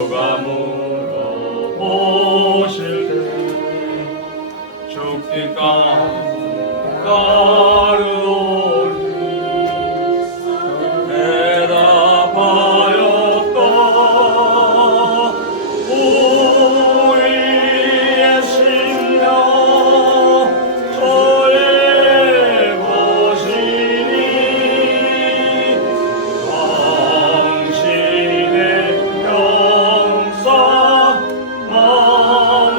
누가 물어보실 때 죽기까지 가르오니 대답하였다. 우리의 심령 저의 것이니 당신의 영사 만도소서.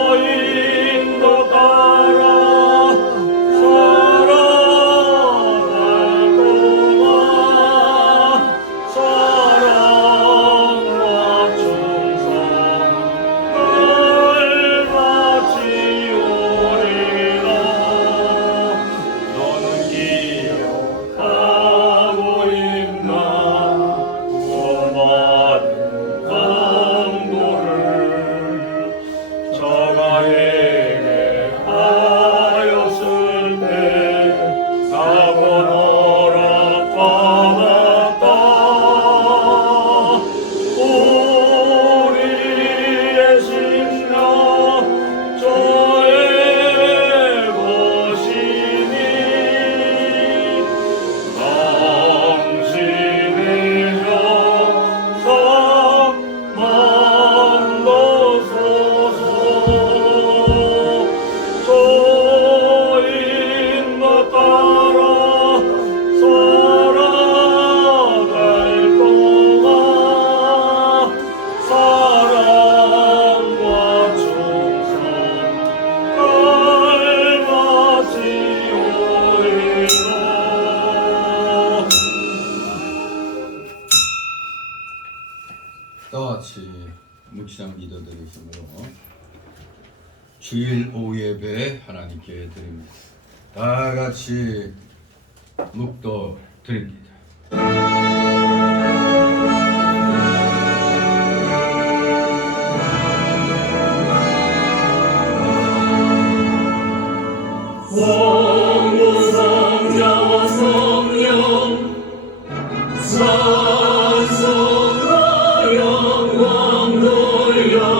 저인도 따라 살아갈 동안 사랑과 충성 날 바치오리라. 너는 기억하고 있나 구원받은 강도를 저가에게 하였을 때 나고 허락받았다. 우리의 심령 저의 것이니 당신의 영사 만도소서. 저인도 따라 살아갈 동안 사랑과 충성 날 바치오리라. 다같이 묵상 기도드리심으로 주일 오후 예배 하나님께 드립니다. 다같이 묵도 드립니다. 성부성자와 성령 찬송하 영광 돌려보내세.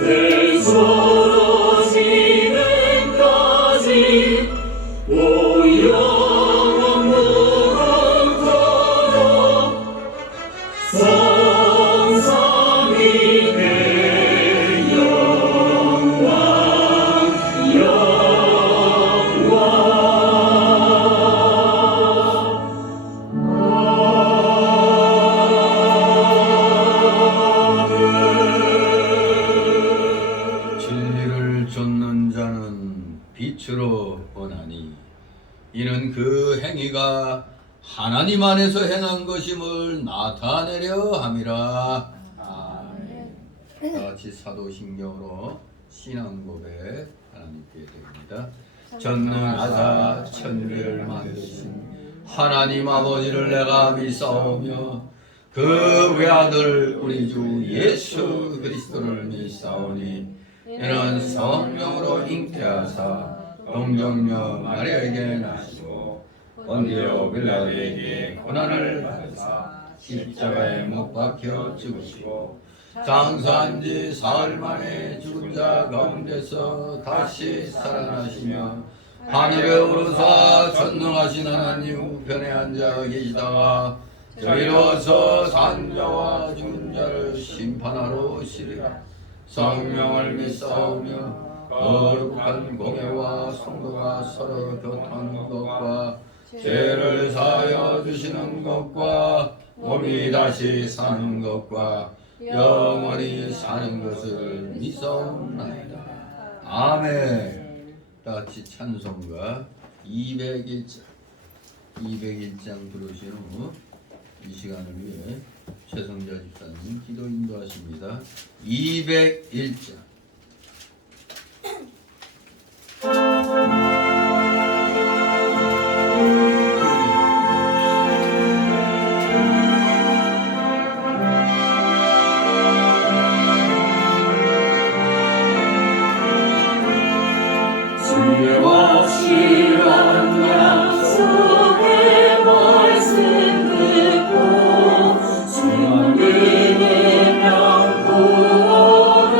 내 서로 진행까지 오영원 무궁토록 성삼위의 영광 진리를 좇는 자는 빛으로 오나니 이는 그 행위가 하나님 안에서 행한 것임을 나타내려 함이라. 아멘. 다같이 사도신경으로 신앙 고백 하나님께 드립니다. 전능하사 천지를 만드신 하나님 아버지를 내가 믿사오며 그 외아들 우리 주 예수 그리스도를 믿사오니 이는 성령으로 잉태하사 동정녀 마리아에게 나시고 본디오 빌라도에게 고난을 받으사 십자가에 못 박혀 죽으시고 장사한 지 사흘 만에 죽은 자 가운데서 다시 살아나시며 하늘에 오르사 전능하신 하나님 우편에 앉아 계시다가 저희로서 산 자와 죽은 자를 심판하러 오시리라. 성령을 믿사오며 거룩한 공예와 성도가 서로 교통하는 것과 죄를 사하여 주시는 것과 몸이 다시 사는 것과 영원히 사는 것을 믿사옵나이다. 아멘. 다같이 찬송가 201장 부르신 후 이 시간을 위해 최성자 집사님 기도 인도하십니다. 201장. 주와 신실한 약속의 말씀 듣고 주만 믿으면 구원을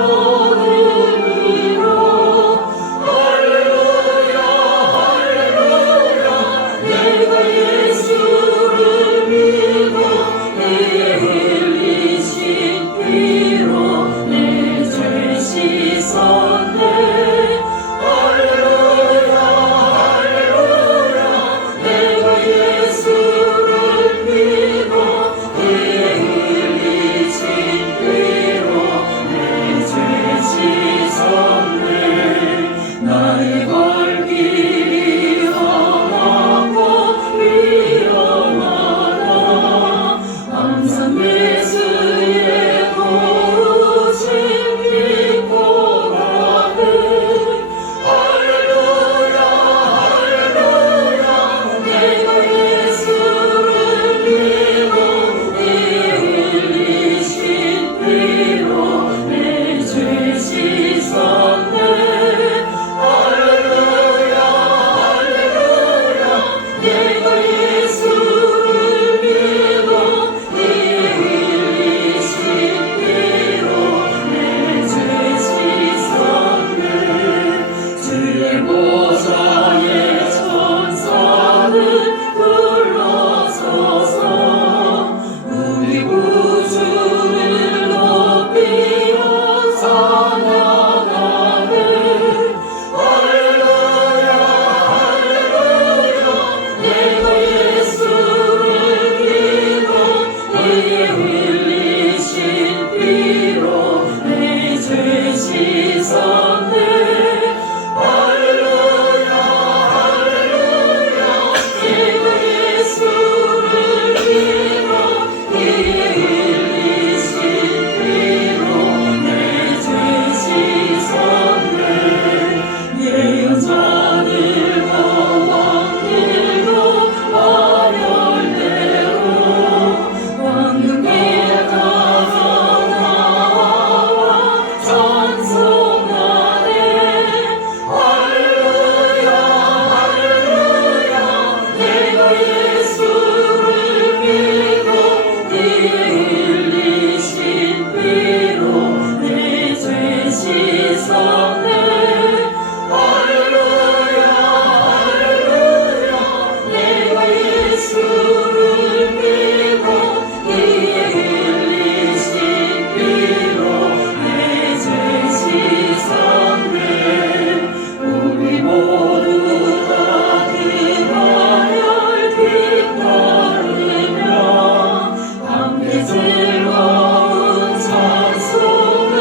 얻으리라. 할렐루야 할렐루야 내가 예수를 믿어 내 흘리신 피로 내 죄 씻었네. 할렐루야 할렐루야 내가 예수를 믿어 내 흘리신 피로 내 죄 씻었네. 나의 발길이 험하고 위험하다 항상 예수의 도우심 믿고 가네. 할렐루야 할렐루야 내가 예수를 믿어 내 흘리신 피로 내 죄 씻었네. 할렐루야 할렐루야 내가 예수를 믿어 내 흘리신 피로 내 죄 씻었네. 주의 보좌에 천사는 둘러서서 우리 구주를 높이며 찬양하네. 할렐루야 할렐루야 내가 예수를 믿어 내 흘리신 피로 내 죄 씻었네. 할렐루야 할렐루야 내가 예수를 믿어 내 흘리신 피로 내 죄 씻었네. 예언자들과 왕들도 화려대로 왕궁에 가서 나와 찬송하네. 할렐루야 할렐루야 내가 예수를 믿어 내 흘리신 피로 내 죄 씻었네. 할렐루야 할렐루야 내가 예수를 믿어 내 흘리신 피로 내 죄 씻었네. 우리 모두 다 그마을 기뻐하며 함께 즐거운 찬송을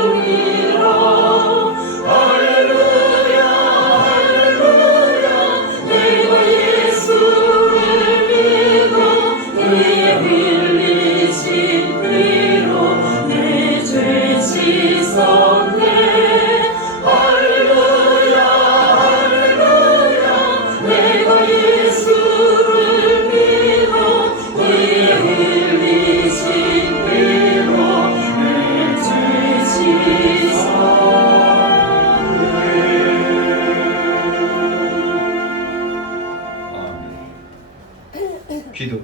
부르리라. 할렐루야 할렐루야 내가 예수를 믿어 내 흘리신 피로 내 죄 씻었네. 할렐루야 할렐루야 내가 예수를 믿어 내 흘리신 피로 내 죄 씻었네. 아멘. 기도.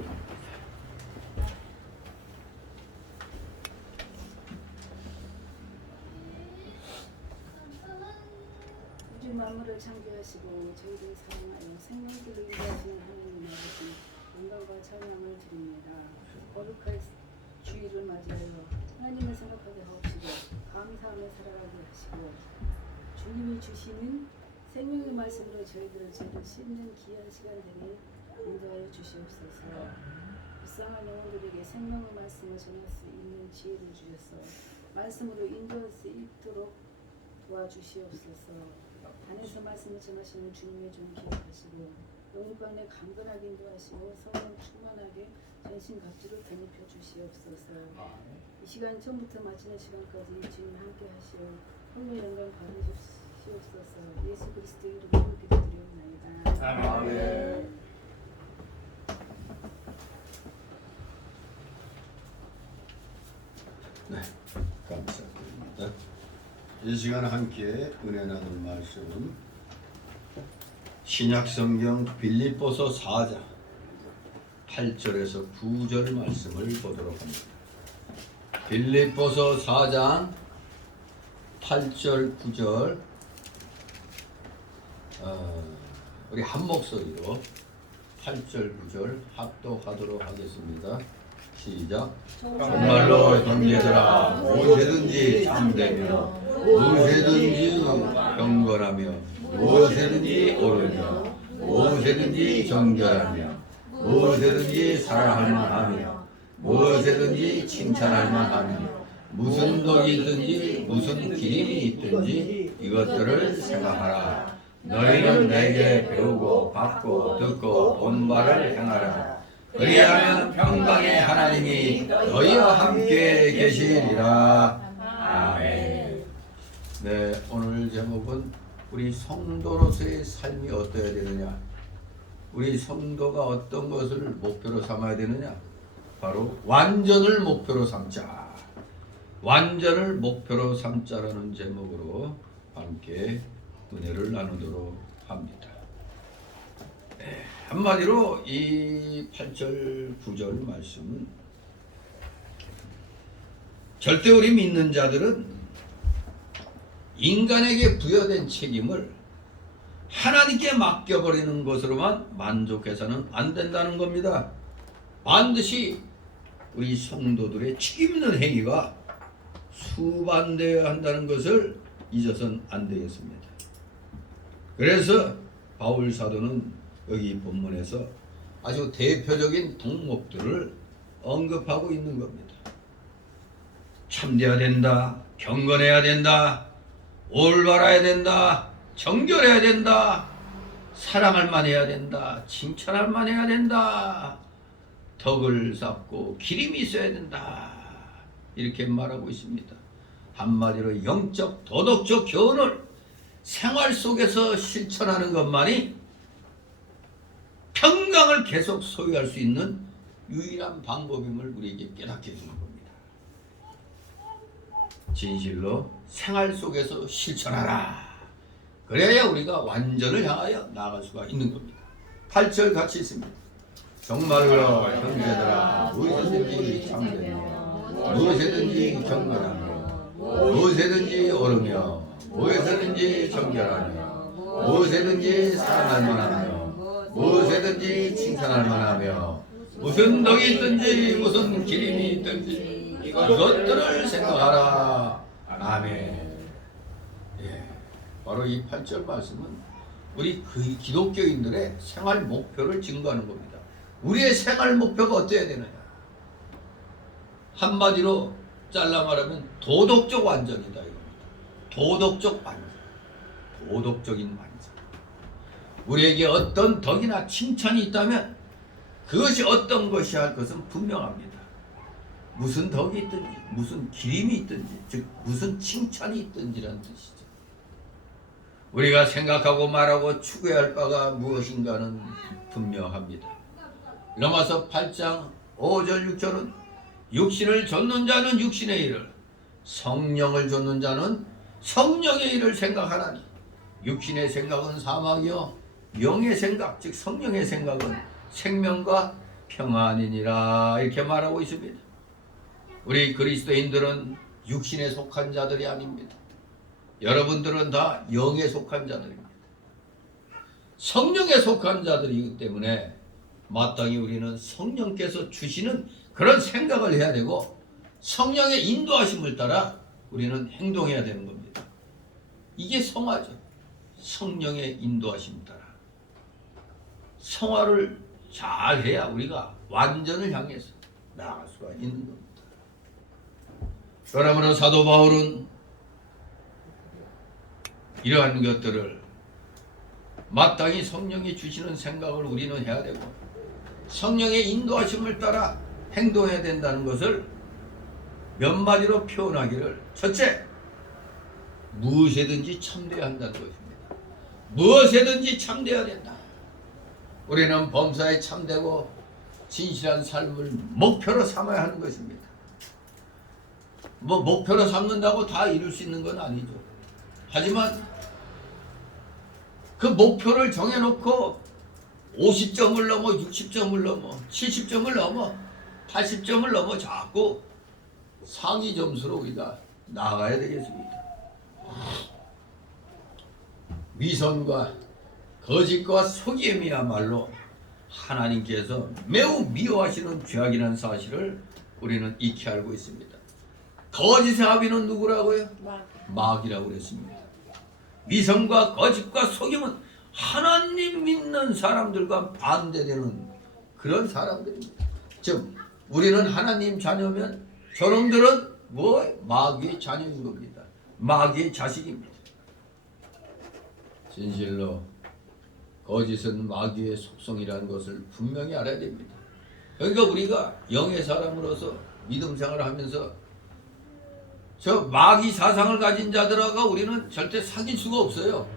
우주 만물을 창조하시고 저희를 사랑하여 생명길로 인도하시는 하나님 아버지 영광과 찬양을 드립니다. 거룩할 주일을 맞이하여 하나님을 생각하게 하옵시고 감사하며 살아가게 하시고 주님이 주시는 생명의 말씀으로 저희들을 죄를 씻는 귀한 시간 되게 인도하여 주시옵소서. 불쌍한 영혼들에게 생명의 말씀을 전할 수 있는 지혜를 주셔서 말씀으로 인도할 수 있도록 도와주시옵소서. 단에서 말씀을 전하시는 주님의 종 기억하시고 영육간에 강건하게 인도하시고 성령 충만하게 전신갑주를 덧입혀 주시옵소서. 이 시간 처음부터 마치는 시간까지 주님 함께 하시어 홀로 영광 받으시옵소서. 예수 그리스도 이름으로 기도드리옵나이다. 아멘. 네, 감사드립니다. 이 시간 함께 은혜 나눌 말씀은 신약성경 빌립보서 4장 8절에서 9절 말씀을 보도록 합니다. 빌립보서 4장 8절 9절 우리 한 목소리로 8절 9절 합독하도록 하겠습니다. 시작. 정말로 형제들아 무엇이든지 참되며 무엇이든지 경건하며 무엇이든지 옳으며 무엇이든지 정결하며 무엇이든지 사랑할 만하며 무엇이든지 칭찬할 만하며 무슨 덕이 있든지 무슨 기림이 있든지 이것들을 생각하라. 너희는 내게 배우고 받고 듣고 본 바를 행하라. 그리하면 평강의 하나님이 너희와 함께 계시리라. 아멘. 네, 오늘 제목은 우리 성도로서의 삶이 어떠해야 되느냐, 우리 성도가 어떤 것을 목표로 삼아야 되느냐, 바로 완전을 목표로 삼자. 완전을 목표로 삼자라는 제목으로 함께 은혜를 나누도록 합니다. 한마디로 이 8절 9절 말씀은 절대 우리 믿는 자들은 인간에게 부여된 책임을 하나님께 맡겨버리는 것으로만 만족해서는 안 된다는 겁니다. 반드시 우리 성도들의 책임 있는 행위가 수반되어야 한다는 것을 잊어서는 안 되겠습니다. 그래서 바울 사도는 여기 본문에서 아주 대표적인 덕목들을 언급하고 있는 겁니다. 참되어야 된다, 경건해야 된다, 올바라야 된다, 정결해야 된다, 사랑할 만해야 된다, 칭찬할 만해야 된다, 덕을 쌓고 기림이 있어야 된다, 이렇게 말하고 있습니다. 한마디로 영적 도덕적 교훈을 생활 속에서 실천하는 것만이 평강을 계속 소유할 수 있는 유일한 방법임을 우리에게 깨닫게 해주는 겁니다. 진실로 생활 속에서 실천하라. 그래야 우리가 완전을 향하여 나아갈 수가 있는 겁니다. 8절 같이 있습니다. 정말로 형제들아 무엇이든지 참되며 무엇이든지 경건하며 무엇이든지 옳으며 무엇이든지 정결하며 무엇이든지 사랑할 만하며 무엇이든지 칭찬할 만하며 무슨 덕이 있든지 무슨 기림이 있든지 이것들을 생각하라. 아멘. 예, 바로 이 8절 말씀은 우리 기독교인들의 생활 목표를 증거하는 겁니다. 우리의 생활 목표가 어때야 되느냐, 한마디로 잘라 말하면 도덕적 완전이다 이겁니다. 도덕적 완전, 도덕적인 완전. 우리에게 어떤 덕이나 칭찬이 있다면 그것이 어떤 것이 할 것은 분명합니다. 무슨 덕이 있든지 무슨 기림이 있든지, 즉 무슨 칭찬이 있든지라는 뜻이죠. 우리가 생각하고 말하고 추구해야 할 바가 무엇인가는 분명합니다. 로마서 8장 5절 6절은 육신을 좇는 자는 육신의 일을, 성령을 좇는 자는 성령의 일을 생각하나니 육신의 생각은 사망이요 영의 생각, 즉 성령의 생각은 생명과 평안이니라, 이렇게 말하고 있습니다. 우리 그리스도인들은 육신에 속한 자들이 아닙니다. 여러분들은 다 영에 속한 자들입니다. 성령에 속한 자들이기 때문에 마땅히 우리는 성령께서 주시는 그런 생각을 해야 되고 성령의 인도하심을 따라 우리는 행동해야 되는 겁니다. 이게 성화죠. 성령의 인도하심 따라 성화를 잘 해야 우리가 완전을 향해서 나아갈 수가 있는 겁니다. 그러므로 사도 바울은 이러한 것들을 마땅히 성령이 주시는 생각을 우리는 해야 되고 성령의 인도하심을 따라 행동해야 된다는 것을 몇 마디로 표현하기를, 첫째, 무엇이든지 참되어야 한다는 것입니다. 무엇이든지 참되어야 된다. 우리는 범사에 참되고 진실한 삶을 목표로 삼아야 하는 것입니다. 뭐 목표로 삼는다고 다 이룰 수 있는 건 아니죠. 하지만 그 목표를 정해놓고 50점을 넘어 60점을 넘어 70점을 넘어 80점을 넘어 자꾸 상위 점수로 우리가 나가야 되겠습니다. 위선과 거짓과 속임이야말로 하나님께서 매우 미워하시는 죄악이라는 사실을 우리는 익히 알고 있습니다. 거짓의 아비는 누구라고요? 마귀라고 그랬습니다. 위선과 거짓과 속임은 하나님 믿는 사람들과 반대되는 그런 사람들입니다. 즉 우리는 하나님 자녀면 저놈들은 마귀의 자녀인 겁니다. 마귀의 자식입니다. 진실로 거짓은 마귀의 속성이라는 것을 분명히 알아야 됩니다. 그러니까 우리가 영의 사람으로서 믿음 생활을 하면서 저 마귀 사상을 가진 자들하고 우리는 절대 사귈 수가 없어요.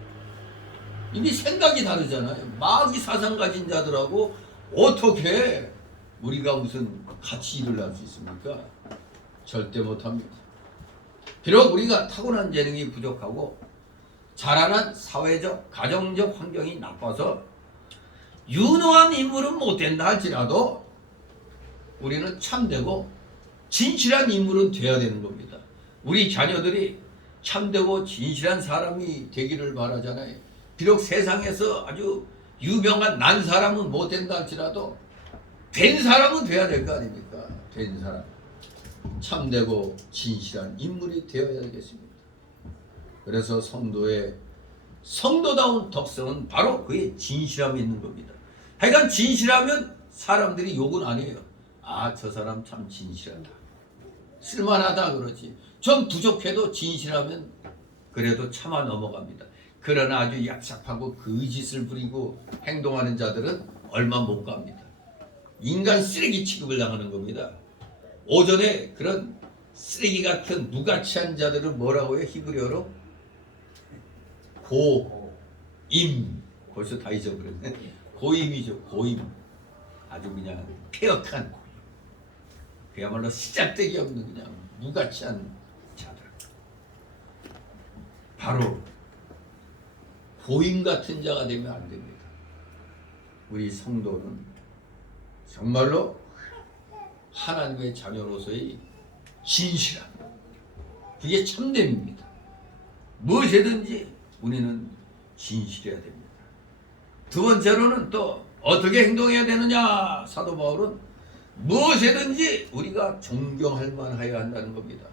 이미 생각이 다르잖아요. 마귀 사상 가진 자들하고 어떻게 우리가 무슨 같이 일을 할 수 있습니까? 절대 못합니다. 비록 우리가 타고난 재능이 부족하고 자라난 사회적, 가정적 환경이 나빠서 유능한 인물은 못 된다 할지라도 우리는 참되고 진실한 인물은 돼야 되는 겁니다. 우리 자녀들이 참되고 진실한 사람이 되기를 바라잖아요. 비록 세상에서 아주 유명한 난 사람은 못 된다 할지라도 된 사람은 돼야 될 거 아닙니까? 된 사람. 참되고 진실한 인물이 되어야 되겠습니다. 그래서 성도의 성도다운 덕성은 바로 그의 진실함이 있는 겁니다. 하여간 진실하면 사람들이 욕은 안 해요. 아, 저 사람 참 진실하다. 쓸만하다 그러지. 좀 부족해도 진실하면 그래도 참아 넘어갑니다. 그러나 아주 얍삽하고 거짓을 부리고 행동하는 자들은 얼마 못 갑니다. 인간 쓰레기 취급을 당하는 겁니다. 오전에 그런 쓰레기 같은 무가치한 자들은 뭐라고 해요? 히브리어로? 고임. 벌써 다 잊어버렸네. 고임이죠. 고임. 아주 그냥 폐역한 고임. 그야말로 시작되기 없는 그냥 무가치한 자들. 바로 고임 같은 자가 되면 안 됩니다. 우리 성도는 정말로 하나님의 자녀로서의 진실함, 그게 참됨입니다. 무엇이든지 우리는 진실해야 됩니다. 두 번째로는 또 어떻게 행동해야 되느냐? 사도 바울은 무엇이든지 우리가 존경할 만해야 한다는 겁니다.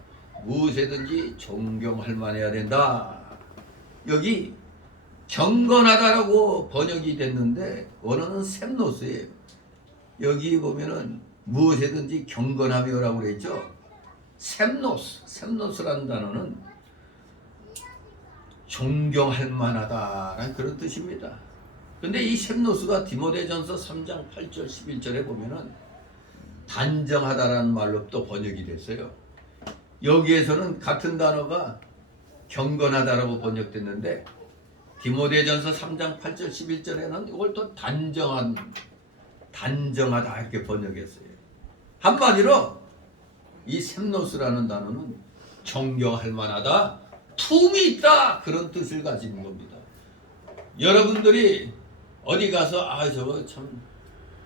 무엇이든지 존경할 만해야 된다. 여기 경건하다라고 번역이 됐는데 원어는 셈노스예요. 여기 보면은 무엇이든지 경건하며라고 그랬죠. 셈노스라는 단어는 존경할 만하다라는 그런 뜻입니다. 근데 이 셈노스가 디모데전서 3장 8절 11절에 보면은 단정하다라는 말로 또 번역이 됐어요. 여기에서는 같은 단어가 경건하다라고 번역됐는데 디모데전서 3장 8절 11절에는 이걸 또 단정하다 이렇게 번역했어요. 한마디로 이 셈노스라는 단어는 존경할 만하다, 품이 있다 그런 뜻을 가지는 겁니다. 여러분들이 어디 가서 아 저거 참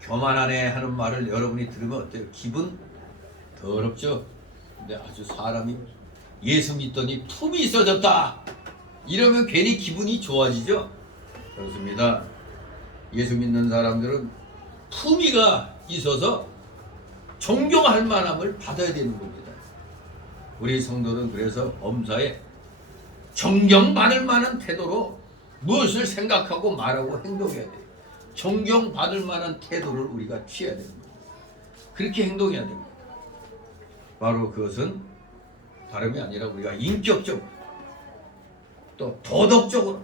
교만하네 하는 말을 여러분이 들으면 어때요? 기분 더럽죠? 근데 아주 사람이 예수 믿더니 품이 있어졌다 이러면 괜히 기분이 좋아지죠? 그렇습니다. 예수 믿는 사람들은 품위가 있어서 존경할 만함을 받아야 되는 겁니다. 우리 성도는 그래서 범사에 존경받을 만한 태도로 무엇을 생각하고 말하고 행동해야 돼요. 존경받을 만한 태도를 우리가 취해야 됩니다. 그렇게 행동해야 됩니다. 바로 그것은 다름이 아니라 우리가 인격적으로 또 도덕적으로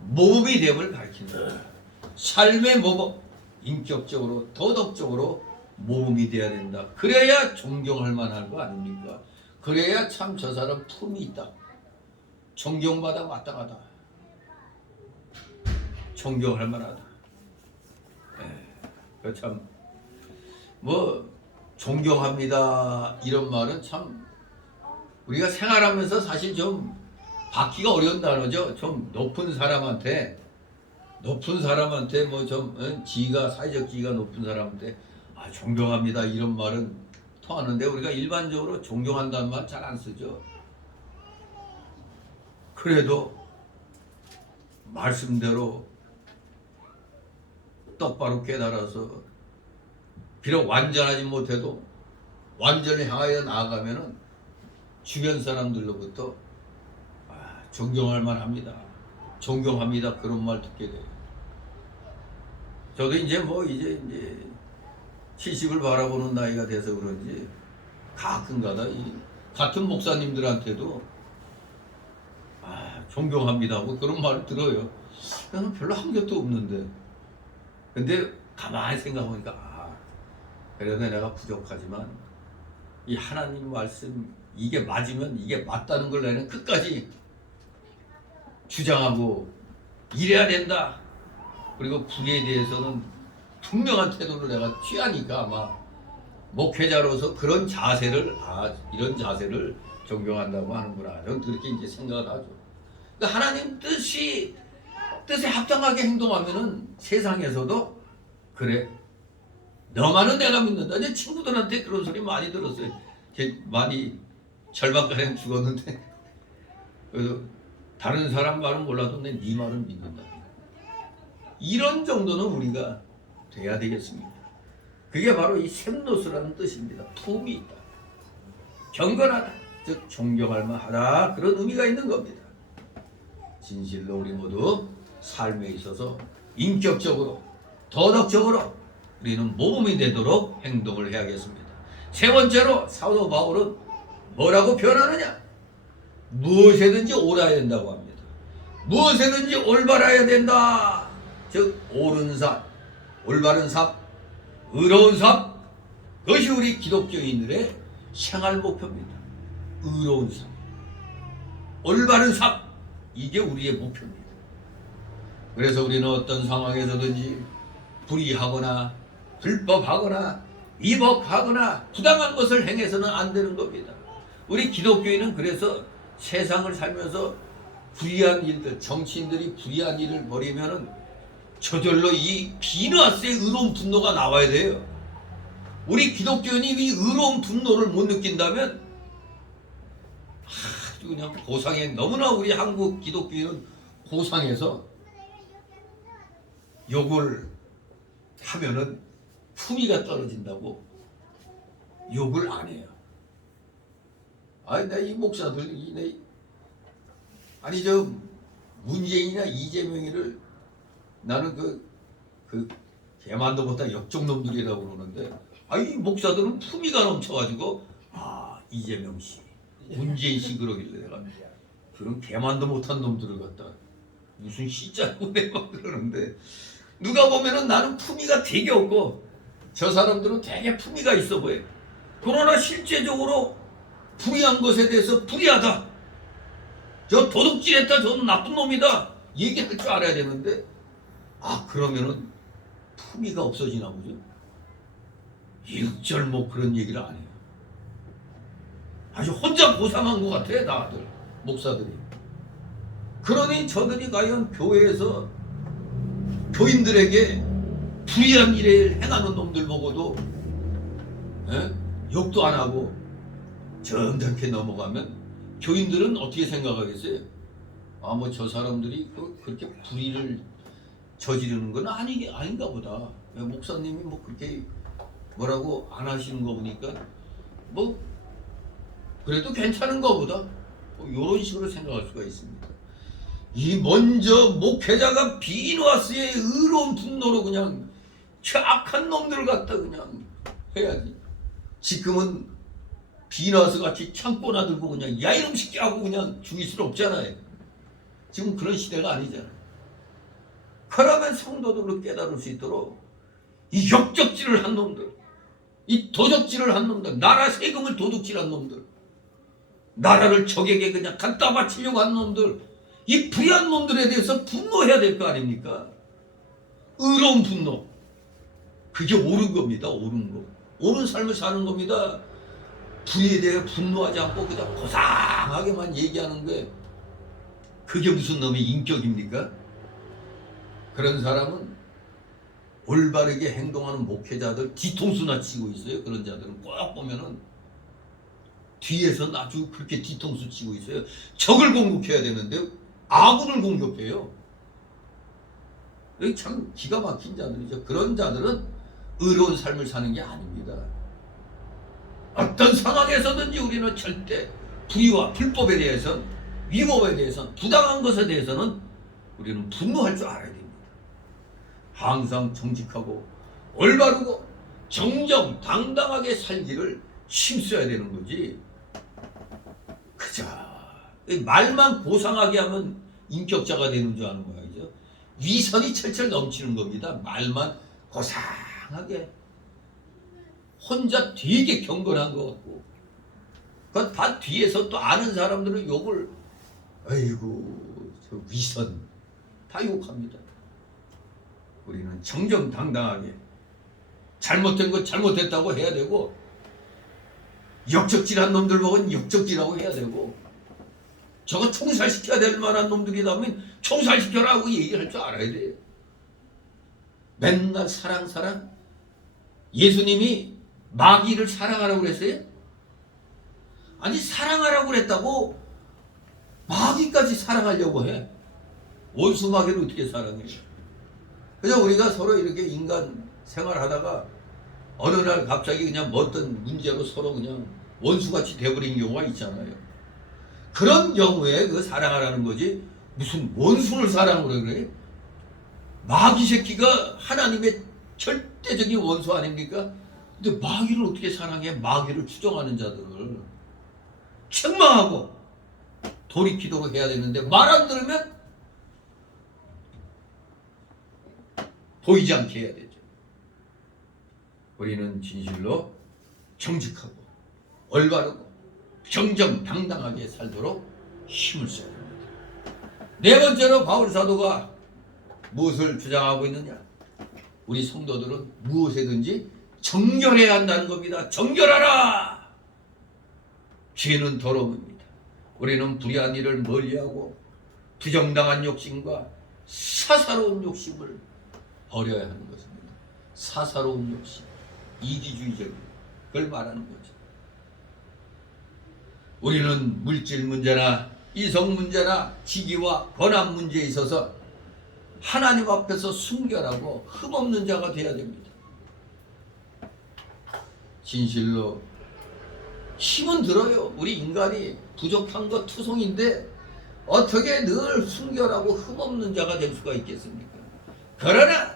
모범이 됨을 가르치는 겁니다. 삶의 모범, 인격적으로 도덕적으로 모범이 돼야 된다. 그래야 존경할 만한 거 아닙니까? 그래야 참 저 사람 품이 있다. 존경받아 마땅하다. 존경할 만하다. 그 참 뭐 존경합니다 이런 말은 참 우리가 생활하면서 사실 좀 받기가 어려운 단어죠. 좀 높은 사람한테 뭐 좀 지위가 사회적 지위가 높은 사람한테 존경합니다 이런 말은 통하는데 우리가 일반적으로 존경한다는 말 잘 안 쓰죠. 그래도 말씀대로 똑바로 깨달아서 비록 완전하지 못해도 완전히 향하여 나아가면은 주변 사람들로부터 존경할 만합니다. 존경합니다. 그런 말 듣게 돼요. 저도 이제 70을 바라보는 나이가 돼서 그런지 가끔가다 이 같은 목사님들한테도 존경합니다 하고 그런 말을 들어요. 나는 별로 한 get도 없는데. 근데 가만히 생각해보니까 그래도 내가 부족하지만 이 하나님 말씀 이게 맞으면 이게 맞다는 걸 나는 끝까지 주장하고 이래야 된다. 그리고 불의에 대해서는 분명한 태도를 내가 취하니까 아마 목회자로서 그런 자세를 이런 자세를 존경한다고 하는구나. 저는 그렇게 이제 생각을 하죠. 그러니까 하나님 뜻에 합당하게 행동하면은 세상에서도 그래. 너만은 내가 믿는다. 내 친구들한테 그런 소리 많이 들었어요. 많이 절반가량 죽었는데 그래서 다른 사람 말은 몰라도 네 말은 믿는다. 이런 정도는 우리가 돼야 되겠습니다. 그게 바로 이 샘노스라는 뜻입니다. 품이 있다. 경건하다. 즉 존경할 만하다. 그런 의미가 있는 겁니다. 진실로 우리 모두 삶에 있어서 인격적으로 도덕적으로 우리는 모범이 되도록 행동을 해야겠습니다. 세 번째로 사도 바울은 뭐라고 표현하느냐? 무엇이든지 옳아야 된다고 합니다. 무엇이든지 올바라야 된다. 즉 옳은 삶, 올바른 삶, 의로운 삶, 그것이 우리 기독교인들의 생활 목표입니다. 의로운 삶, 올바른 삶, 이게 우리의 목표입니다. 그래서 우리는 어떤 상황에서든지 불의하거나 불법하거나 위법하거나 부당한 것을 행해서는 안 되는 겁니다. 우리 기독교인은 그래서 세상을 살면서 불의한 일들, 정치인들이 불의한 일을 벌이면은 저절로 이 비누아스의 의로운 분노가 나와야 돼요. 우리 기독교인이 이 의로운 분노를 못 느낀다면 아주 그냥 고상해. 너무나 우리 한국 기독교인은 고상해서 욕을 하면은 품위가 떨어진다고 욕을 안 해요. 내 이 목사들, 저 문재인이나 이재명이를 나는 그 개만도 못한 역적놈들이라고 그러는데, 이 목사들은 품위가 넘쳐가지고, 이재명 씨, 문재인 씨 그러길래 내가 그런 개만도 못한 놈들을 갖다 무슨 씨자고 내가 그러는데, 누가 보면은 나는 품위가 되게 없고, 저 사람들은 되게 품위가 있어 보여. 그러나 실제적으로 불의한 것에 대해서 불의하다. 저 도둑질했다. 저는 나쁜 놈이다. 얘기할 줄 알아야 되는데, 그러면은 품위가 없어지나 보죠. 일절 뭐 그런 얘기를 안 해요. 아주 혼자 고상한 것 같아, 다들 목사들이. 그러니 저들이 과연 교회에서 교인들에게 불의한 일을 행하는 놈들 보고도 욕도 안 하고 정답게 넘어가면 교인들은 어떻게 생각하겠어요? 뭐 저 사람들이 그렇게 불의를 저지르는 건 아닌가 보다. 목사님이 뭐 그렇게 뭐라고 안 하시는 거 보니까 뭐 그래도 괜찮은가 보다. 이런 식으로 생각할 수가 있습니다. 이 먼저 목회자가 비누아스의 의로운 분노로 그냥 저 악한 놈들을 갖다 그냥 해야지. 지금은 비누아스 같이 창고나 들고 그냥 야 이놈 새끼 하고 그냥 죽일 수는 없잖아요. 지금 그런 시대가 아니잖아요. 그러면 성도들로 깨달을 수 있도록 이 역적질을 한 놈들, 이 도적질을 한 놈들, 나라 세금을 도둑질한 놈들, 나라를 적에게 그냥 갖다 바치려고 한 놈들, 이 불의한 놈들에 대해서 분노해야 될 거 아닙니까? 의로운 분노. 그게 옳은 겁니다. 옳은 거. 옳은 삶을 사는 겁니다. 불의에 대해 분노하지 않고 그냥 고상하게만 얘기하는 게 그게 무슨 놈의 인격입니까? 그런 사람은 올바르게 행동하는 목회자들 뒤통수나 치고 있어요. 그런 자들은 꼭 보면은 뒤에서는 아주 그렇게 뒤통수 치고 있어요. 적을 공격해야 되는데 아군을 공격해요. 여기 참 기가 막힌 자들이죠. 그런 자들은 의로운 삶을 사는 게 아닙니다. 어떤 상황에서든지 우리는 절대 불의와 불법에 대해서는, 위법에 대해서는, 부당한 것에 대해서는 우리는 분노할 줄 알아야 됩니다. 항상 정직하고 올바르고 정정당당하게 살기를 힘써야 되는 거지. 그저 말만 고상하게 하면 인격자가 되는 줄 아는 모양이죠. 위선이 철철 넘치는 겁니다. 말만 고상하게 혼자 되게 경건한 것 같고, 그 다 뒤에서 또 아는 사람들은 욕을, 아이고 저 위선, 다 욕합니다. 우리는 정정당당하게 잘못된 것 잘못됐다고 해야 되고, 역적질한 놈들 보고는 역적질하고 해야 되고, 저거 총살시켜야 될 만한 놈들이라면 총살시켜라고 얘기할 줄 알아야 돼요. 맨날 사랑 사랑. 예수님이 마귀를 사랑하라고 그랬어요? 아니 사랑하라고 그랬다고 마귀까지 사랑하려고 해. 원수 마귀를 어떻게 사랑해? 그냥 우리가 서로 이렇게 인간 생활하다가 어느 날 갑자기 그냥 어떤 문제로 서로 그냥 원수같이 돼버린 경우가 있잖아요. 그런 경우에 그 사랑하라는 거지 무슨 원수를 사랑하라 그래? 마귀 새끼가 하나님의 절대적인 원수 아닙니까? 근데 마귀를 어떻게 사랑해? 마귀를 추종하는 자들을 책망하고 돌이키도록 해야 되는데 말 안 들으면 보이지 않게 해야 되죠. 우리는 진실로 정직하고 올바르고 정정당당하게 살도록 힘을 써야 됩니다. 네 번째로 바울 사도가 무엇을 주장하고 있느냐? 우리 성도들은 무엇이든지 정결해야 한다는 겁니다. 정결하라! 죄는 더러움입니다. 우리는 불의한 일을 멀리하고 부정당한 욕심과 사사로운 욕심을 버려야 하는 것입니다. 사사로운 욕심, 이기주의적인 그걸 말하는 거죠. 우리는 물질 문제나 이성 문제나 직위와 권한 문제에 있어서 하나님 앞에서 순결하고 흠없는 자가 되어야 됩니다. 진실로 힘은 들어요. 우리 인간이 부족한 것 투성인데 어떻게 늘 순결하고 흠없는 자가 될 수가 있겠습니까? 그러나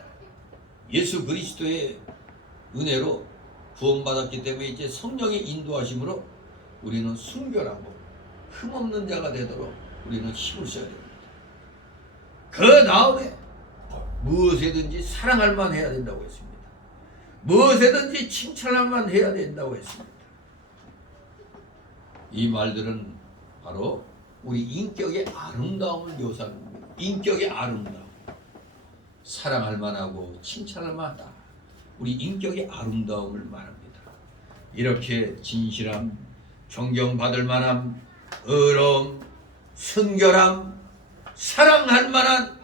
예수 그리스도의 은혜로 구원받았기 때문에 이제 성령의 인도하심으로 우리는 순결하고 흠없는 자가 되도록 우리는 힘을 써야 됩니다. 그 다음에 무엇이든지 사랑할 만 해야 된다고 했습니다. 무엇이든지 칭찬할 만 해야 된다고 했습니다. 이 말들은 바로 우리 인격의 아름다움을 묘사하는 겁니다. 인격의 아름다움. 사랑할 만하고 칭찬할 만하다. 우리 인격의 아름다움을 말합니다. 이렇게 진실함, 존경받을 만함, 의로움, 순결함, 사랑할 만한,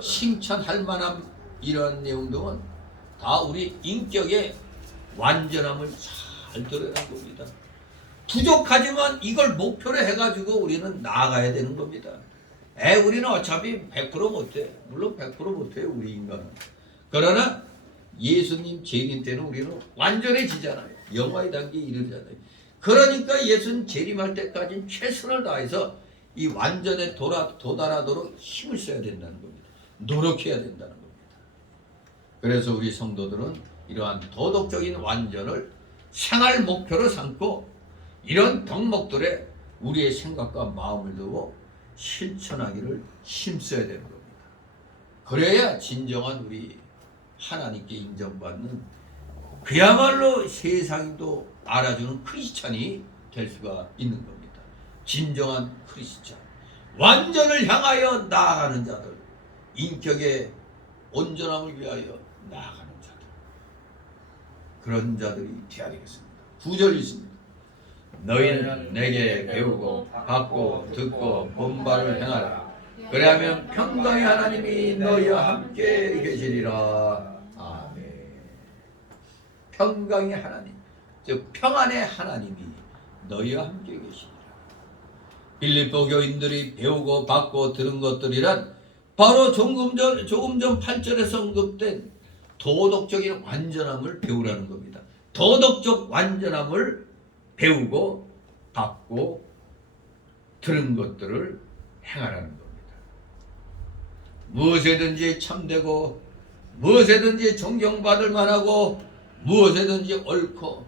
칭찬할 만함, 이러한 내용들은 다 우리 인격의 완전함을 잘 드러낸 겁니다. 부족하지만 이걸 목표로 해가지고 우리는 나아가야 되는 겁니다. 우리는 어차피 100% 못해. 물론 100% 못해요, 우리 인간은. 그러나 예수님 재림 때는 우리는 완전해지잖아요. 영화의 단계에 이르잖아요. 그러니까 예수님 재림할 때까지 최선을 다해서 이 완전에 도달하도록 힘을 써야 된다는 겁니다. 노력해야 된다는 겁니다. 그래서 우리 성도들은 이러한 도덕적인 완전을 생활 목표로 삼고 이런 덕목들에 우리의 생각과 마음을 두고 실천하기를 힘써야 되는 겁니다. 그래야 진정한 우리 하나님께 인정받는 그야말로 세상도 알아주는 크리스찬이 될 수가 있는 겁니다. 진정한 크리스찬, 완전을 향하여 나아가는 자들, 인격의 온전함을 위하여 나아가는 자들, 그런 자들이 되어야 되겠습니다. 9절이 있습니다. 너희는 내게 배우고 받고 듣고 본바를 행하라. 그래야면 평강의 하나님이 너희와 함께 계시리라. 아멘. 평강의 하나님, 즉 평안의 하나님이 너희와 함께 계시리라. 빌립보 교인들이 배우고 받고 들은 것들이란 바로 조금 전 8절에서 언급된 도덕적인 완전함을 배우라는 겁니다. 도덕적 완전함을 배우고 받고 들은 것들을 행하라는 겁니다. 무엇에든지 참되고 무엇에든지 존경받을 만하고 무엇에든지 옳고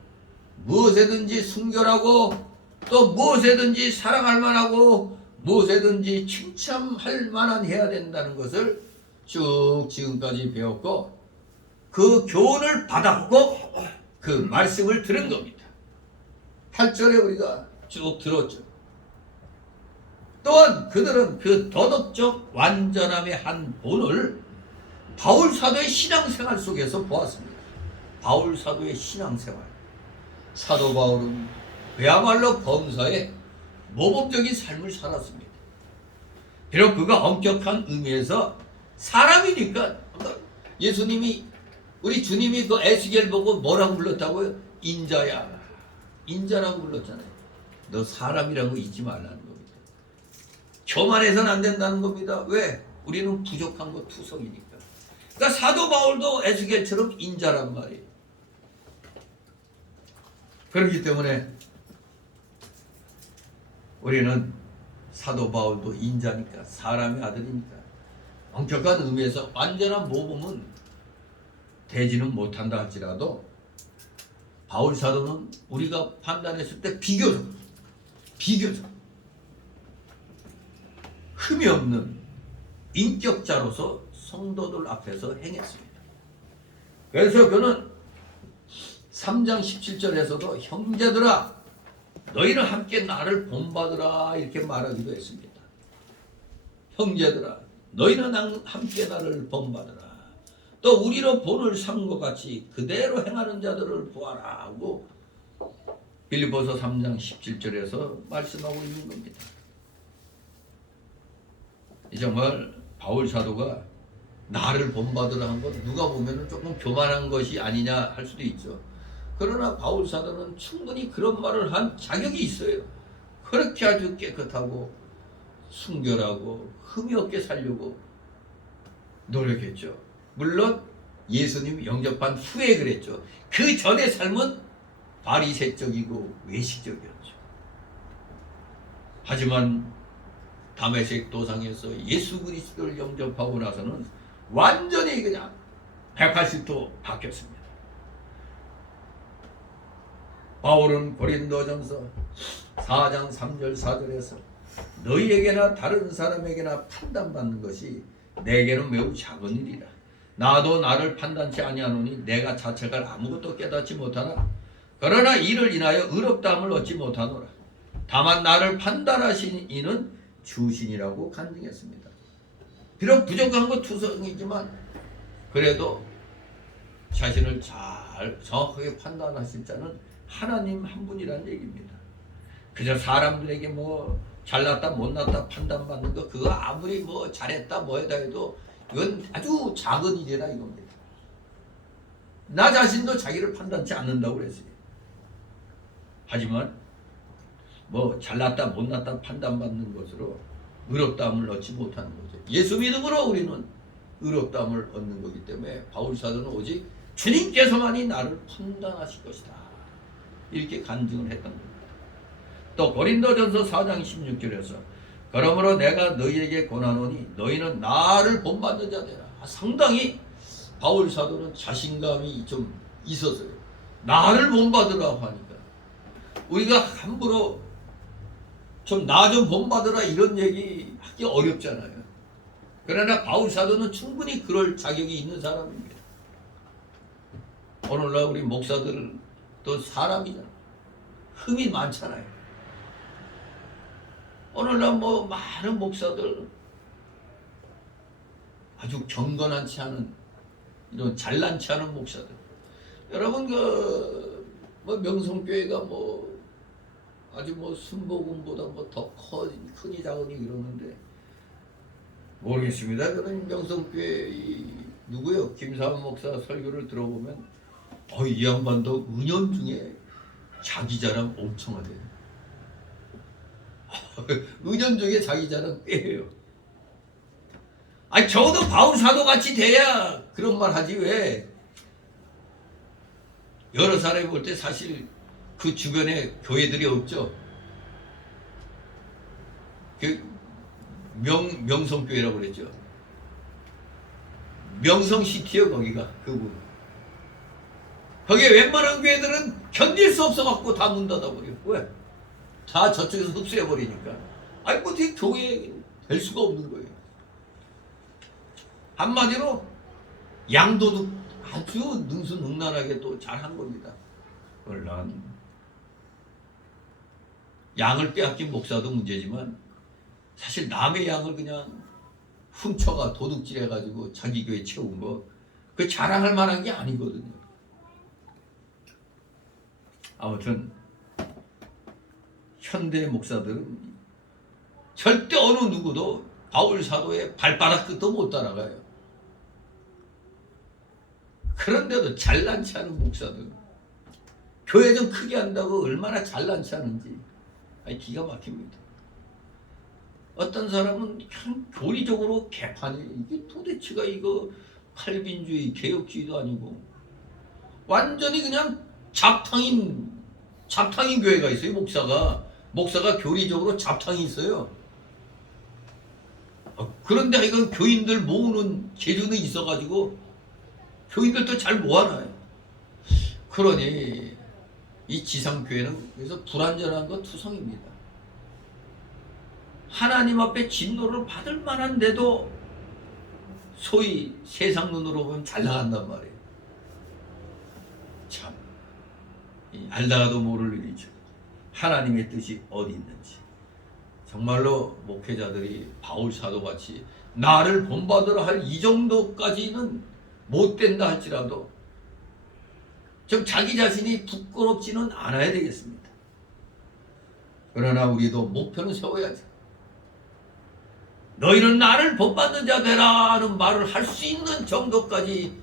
무엇에든지 순결하고 또 무엇에든지 사랑할 만하고 무엇에든지 칭찬할 만한 해야 된다는 것을 쭉 지금까지 배웠고 그 교훈을 받았고 그 말씀을 들은 겁니다. 8절에 우리가 쭉 들었죠. 또한 그들은 그 도덕적 완전함의 한 본을 바울 사도의 신앙생활 속에서 보았습니다. 바울 사도의 신앙생활. 사도 바울은 그야말로 범사에 모범적인 삶을 살았습니다. 비록 그가 엄격한 의미에서 사람이니까 예수님이 우리 주님이 그 에스겔 보고 뭐라고 불렀다고요? 인자야. 인자라고 불렀잖아요. 너 사람이라고 잊지 말라는 겁니다. 교만해서는 안 된다는 겁니다. 왜? 우리는 부족한 거 투성이니까. 그러니까 사도 바울도 에스겔처럼 인자란 말이에요. 그렇기 때문에 우리는 사도 바울도 인자니까 사람의 아들이니까 엄격한 의미에서 완전한 모범은 되지는 못한다 할지라도 바울 사도는 우리가 판단했을 때 비교적 흠이 없는 인격자로서 성도들 앞에서 행했습니다. 그래서 그는 3장 17절에서도 형제들아 너희는 함께 나를 본받으라 이렇게 말하기도 했습니다. 형제들아 너희는 함께 나를 본받으라. 또 우리로 본을 삼은 것 같이 그대로 행하는 자들을 보아라 하고 빌립보서 3장 17절에서 말씀하고 있는 겁니다. 정말 바울 사도가 나를 본받으라 한 건 누가 보면 조금 교만한 것이 아니냐 할 수도 있죠. 그러나 바울 사도는 충분히 그런 말을 한 자격이 있어요. 그렇게 아주 깨끗하고 순결하고 흠이 없게 살려고 노력했죠. 물론 예수님 영접한 후에 그랬죠. 그 전의 삶은 바리새적이고 외식적이었죠. 하지만 다메섹 도상에서 예수 그리스도를 영접하고 나서는 완전히 그냥 180도 바뀌었습니다. 바울은 고린도전서 4장 3절 4절에서 너희에게나 다른 사람에게나 판단받는 것이 내게는 매우 작은 일이라. 나도 나를 판단치 아니하노니 내가 자책할 아무것도 깨닫지 못하나 그러나 이를 인하여 의롭다함을 얻지 못하노라. 다만 나를 판단하신 이는 주신이라고 간증했습니다. 비록 부족한 것 투성이지만 그래도 자신을 잘 정확하게 판단하실 자는 하나님 한 분이라는 얘기입니다. 그저 사람들에게 뭐 잘났다 못났다 판단받는 거 그거 아무리 뭐 잘했다 뭐했다 해도 이건 아주 작은 일이라 이겁니다. 나 자신도 자기를 판단치 않는다고 그랬어요. 하지만 뭐 잘났다 못났다 판단받는 것으로 의롭다함을 얻지 못하는 거죠. 예수 믿음으로 우리는 의롭다함을 얻는 거기 때문에 바울 사도는 오직 주님께서만이 나를 판단하실 것이다 이렇게 간증을 했던 겁니다. 또 고린도전서 4장 16절에서 그러므로 내가 너희에게 권하노니 너희는 나를 본받는 자 되라. 상당히 바울 사도는 자신감이 좀 있었어요. 나를 본받으라고 하니까 우리가 함부로 좀 나 좀 본받으라 이런 얘기 하기 어렵잖아요. 그러나 바울 사도는 충분히 그럴 자격이 있는 사람입니다. 오늘날 우리 목사들은 또 사람이잖아. 흠이 많잖아요. 오늘날 뭐 많은 목사들 아주 경건하지 않은 이런 잘난치 않은 목사들. 여러분 뭐 명성교회가 뭐 아주 뭐 순복음보다 뭐 더 크니 작으니 이러는데 모르겠습니다. 저는 명성교회 누구요? 김사원 목사 설교를 들어보면 이 양반도 은연중에 자기 자랑 엄청 하대요. 은연중에 자기 자랑 빼요. 아니 적어도 바울 사도 같이 돼야 그런 말 하지 왜? 여러 사람이 볼 때 사실 그 주변에 교회들이 없죠. 그 명성교회라고 그랬죠. 명성시티요 거기가 그분. 거기에 웬만한 교회들은 견딜 수 없어갖고 다 문 닫아버려. 왜? 다 저쪽에서 흡수해버리니까. 아니 뭐 어떻게 교회 될 수가 없는 거예요. 한마디로 양도도 아주 능수능란하게 또 잘한 겁니다. 물론 양을 빼앗긴 목사도 문제지만 사실 남의 양을 그냥 훔쳐가 도둑질해가지고 자기 교회 채운 거 그 자랑할 만한 게 아니거든요. 아무튼 현대 목사들은 절대 어느 누구도 바울 사도의 발바닥 끝도 못 따라가요. 그런데도 잘난치 않은 목사들, 교회 좀 크게 한다고 얼마나 잘난치 않은지 기가 막힙니다. 어떤 사람은 그냥 교리적으로 개판이 이게 도대체가 이거 칼빈주의, 개혁주의도 아니고 완전히 그냥 잡탕인 교회가 있어요. 목사가 교리적으로 잡탕이 있어요. 그런데 이건 교인들 모으는 재주는 있어가지고 교인들도 잘 모아놔요. 그러니 이 지상교회는 그래서 불완전한 건 투성입니다. 하나님 앞에 진노를 받을 만한데도 소위 세상 눈으로 보면 잘 나간단 말이에요. 참 알다가도 모를 일이죠. 하나님의 뜻이 어디 있는지. 정말로 목회자들이 바울 사도같이 나를 본받으라 할 이 정도까지는 못 된다 할지라도 좀 자기 자신이 부끄럽지는 않아야 되겠습니다. 그러나 우리도 목표는 세워야죠. 너희는 나를 본받는 자 되라는 말을 할 수 있는 정도까지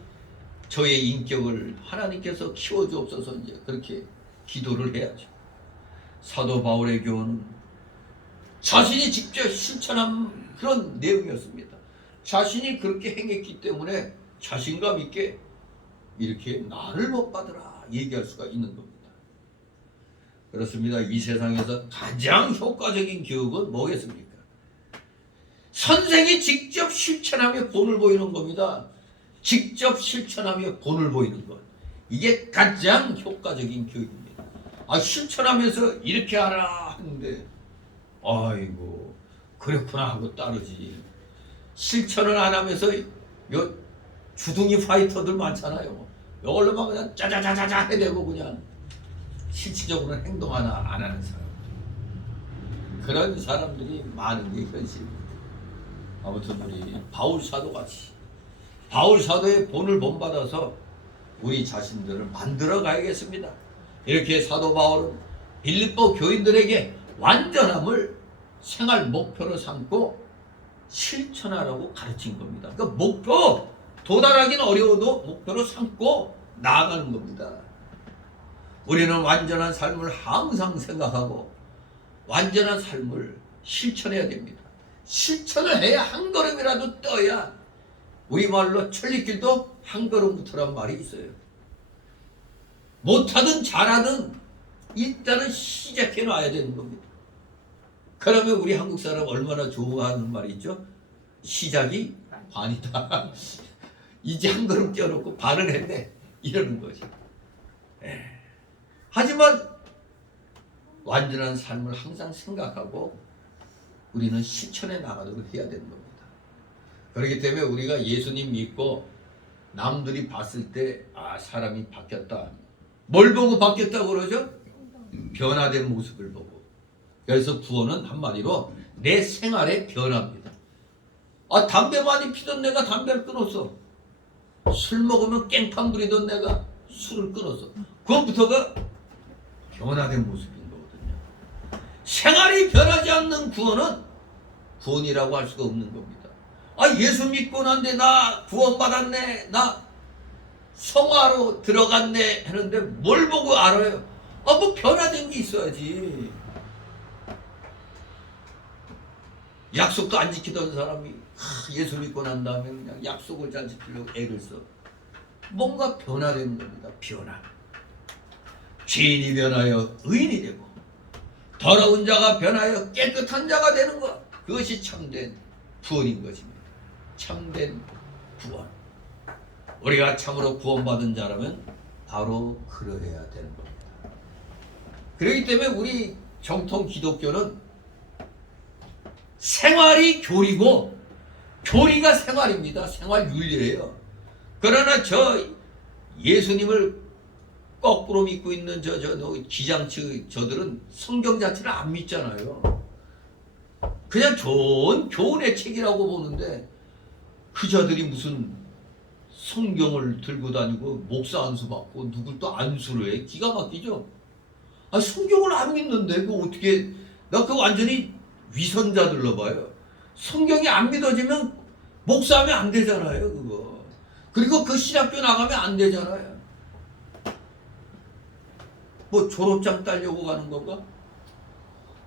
저의 인격을 하나님께서 키워주옵소서 이제 그렇게 기도를 해야죠. 사도 바울의 교훈은 자신이 직접 실천한 그런 내용이었습니다. 자신이 그렇게 행했기 때문에 자신감 있게 이렇게 나를 본받으라 얘기할 수가 있는 겁니다. 그렇습니다. 이 세상에서 가장 효과적인 교육은 뭐겠습니까? 선생이 직접 실천하며 본을 보이는 겁니다. 직접 실천하며 본을 보이는 것. 이게 가장 효과적인 교육입니다. 실천하면서 이렇게 하라 하는데 아이고 그렇구나 하고 따르지. 실천을 안 하면서 요 주둥이 파이터들 많잖아요. 이걸로만 그냥 짜자자자자 해대고 그냥 실질적으로는 행동 하나 안 하는 사람. 그런 사람들이 많은 게 현실입니다. 아무튼 우리 바울 사도같이 바울 사도의 본을 본받아서 우리 자신들을 만들어 가야겠습니다. 이렇게 사도 바울은 빌립보 교인들에게 완전함을 생활 목표로 삼고 실천하라고 가르친 겁니다. 그러니까 목표 도달하기는 어려워도 목표로 삼고 나아가는 겁니다. 우리는 완전한 삶을 항상 생각하고 완전한 삶을 실천해야 됩니다. 실천을 해야 한 걸음이라도 떠야 우리말로 천리길도 한 걸음부터란 말이 있어요. 못하든 잘하든 일단은 시작해 놔야 되는 겁니다. 그러면 우리 한국 사람 얼마나 좋아하는 말이 있죠? 시작이 반이다. 이제 한 걸음 뛰어놓고 반을 했네. 이러는 거죠. 하지만 완전한 삶을 항상 생각하고 우리는 실천해 나가도록 해야 되는 겁니다. 그렇기 때문에 우리가 예수님 믿고 남들이 봤을 때 사람이 바뀌었다. 뭘 보고 바뀌었다고 그러죠? 변화된 모습을 보고. 그래서 구원은 한마디로 내 생활의 변화입니다. 담배 많이 피던 내가 담배를 끊었어. 술 먹으면 깽판 부리던 내가 술을 끊었어. 그것부터가 변화된 모습인 거거든요. 생활이 변하지 않는 구원은 구원이라고 할 수가 없는 겁니다. 아, 예수 믿고 난데 나 구원받았네, 나 성화로 들어갔네 하는데 뭘 보고 알아요? 아, 뭐 변화된 게 있어야지. 약속도 안 지키던 사람이 예수 믿고 난 다음에 그냥 약속을 잘 지키려고 애를 써. 뭔가 변화된 겁니다. 변화. 죄인이 변하여 의인이 되고 더러운 자가 변하여 깨끗한 자가 되는 것, 그것이 참된 구원인 것입니다. 참된 구원. 우리가 참으로 구원받은 자라면 바로 그러해야 되는 겁니다. 그렇기 때문에 우리 정통 기독교는 생활이 교리고 교리가 생활입니다. 생활 윤리예요. 그러나 저 예수님을 거꾸로 믿고 있는 저 기장치 저들은 성경 자체를 안 믿잖아요. 그냥 좋은 교훈의 책이라고 보는데 그 자들이 무슨 성경을 들고 다니고 목사 안수 받고 누굴 또 안수를 해. 기가 막히죠. 아, 성경을 안 믿는데 그 어떻게, 나 그거 완전히 위선자들로 봐요. 성경이 안 믿어지면 목사하면 안 되잖아요, 그거. 그리고 그 신학교 나가면 안 되잖아요. 뭐 졸업장 따려고 가는 건가?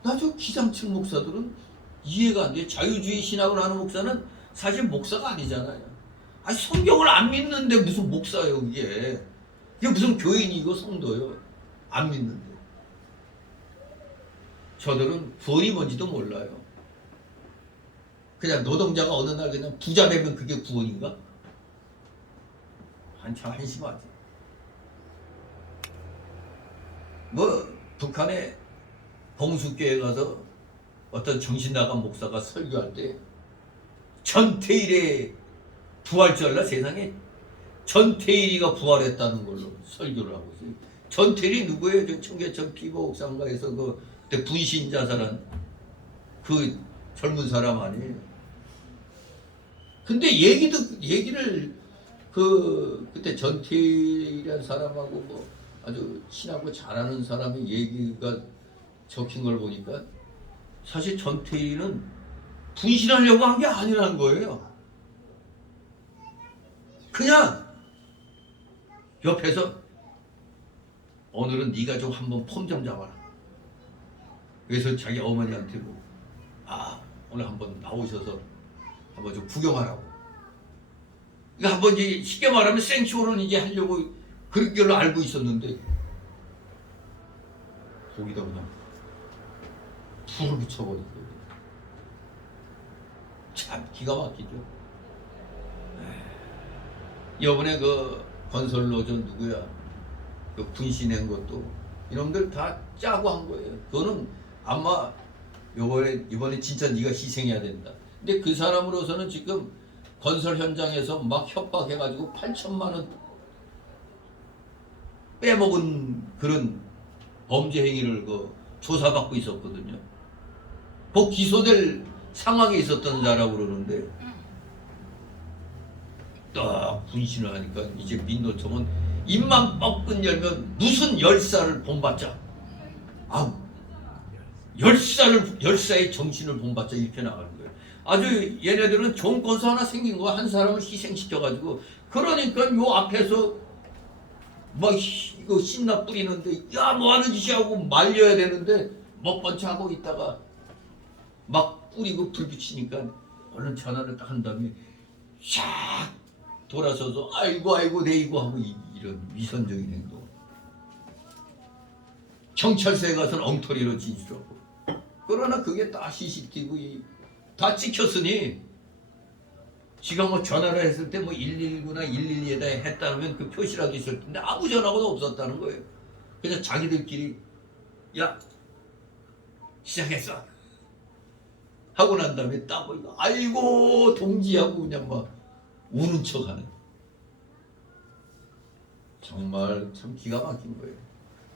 나 저 기장층 목사들은 이해가 안 돼. 자유주의 신학을 하는 목사는 사실 목사가 아니잖아요. 아니, 성경을 안 믿는데 무슨 목사예요, 그게. 그게 무슨 교인이고 성도요. 안 믿는데. 저들은 구원이 뭔지도 몰라요. 그냥 노동자가 어느 날 그냥 부자 되면 그게 구원인가? 한참 한심하지. 뭐 북한에 봉수교회 가서 어떤 정신 나간 목사가 설교할 때 전태일의 부활절날 세상에 전태일이가 부활했다는 걸로 설교를 하고 있어요. 전태일이 누구예요? 저 청계천 피보옥상가에서 그때 분신 자살한 그 젊은 사람 아니에요? 근데 얘기를 그때 전태일이라는 사람하고 뭐 아주 친하고 잘하는 사람의 얘기가 적힌 걸 보니까 사실 전태일은 분신하려고 한 게 아니라는 거예요. 그냥 옆에서 오늘은 네가 좀 한번 폼 좀 잡아라. 그래서 자기 어머니한테 뭐, 오늘 한번 나오셔서 한번 좀 구경하라고. 그러니까 한번 이제 쉽게 말하면 생쇼를 이제 하려고 그런 걸로 알고 있었는데 거기다 그냥 불을 붙여버린 거예요. 참 기가 막히죠. 이번에 그 건설노조 누구야? 그 분신한 것도 이놈들 다 짜고 한 거예요. 그거는 아마 이번에 진짜 네가 희생해야 된다. 근데 그 사람으로서는 지금 건설 현장에서 막 협박해가지고 8천만 원 빼먹은 그런 범죄 행위를 조사받고 있었거든요. 그 기소될 상황에 있었던 자라고 그러는데 딱 분신을 하니까 이제 민노총은 입만 뻑끈 열면 무슨 열사를 본받자. 열사의 정신을 본받자 이렇게 나가는 거예요. 아주 얘네들은 정권서 하나 생긴 거 한 사람을 희생시켜가지고 그러니까 요 앞에서 막 이거 신나 뿌리는데 야 뭐 하는 짓이야 하고 말려야 되는데 먹번치 하고 있다가 막 뿌리고 불 붙이니까 얼른 전화를 딱 한 다음에 샥 돌아서서 아이고 네이고 하고 이런 위선적인 행동. 경찰서에 가서는 엉터리로 진술하고. 그러나 그게 다 CCTV 다 찍혔으니 지가 뭐 전화를 했을 때 뭐 119나 112에다 했다면 그 표시라도 있을 텐데 아무 전화도 없었다는 거예요. 그냥 자기들끼리 야 시작했어 하고 난 다음에 딱 보니까 아이고 동지하고 그냥 막 우는 척하는. 정말 참 기가 막힌 거예요.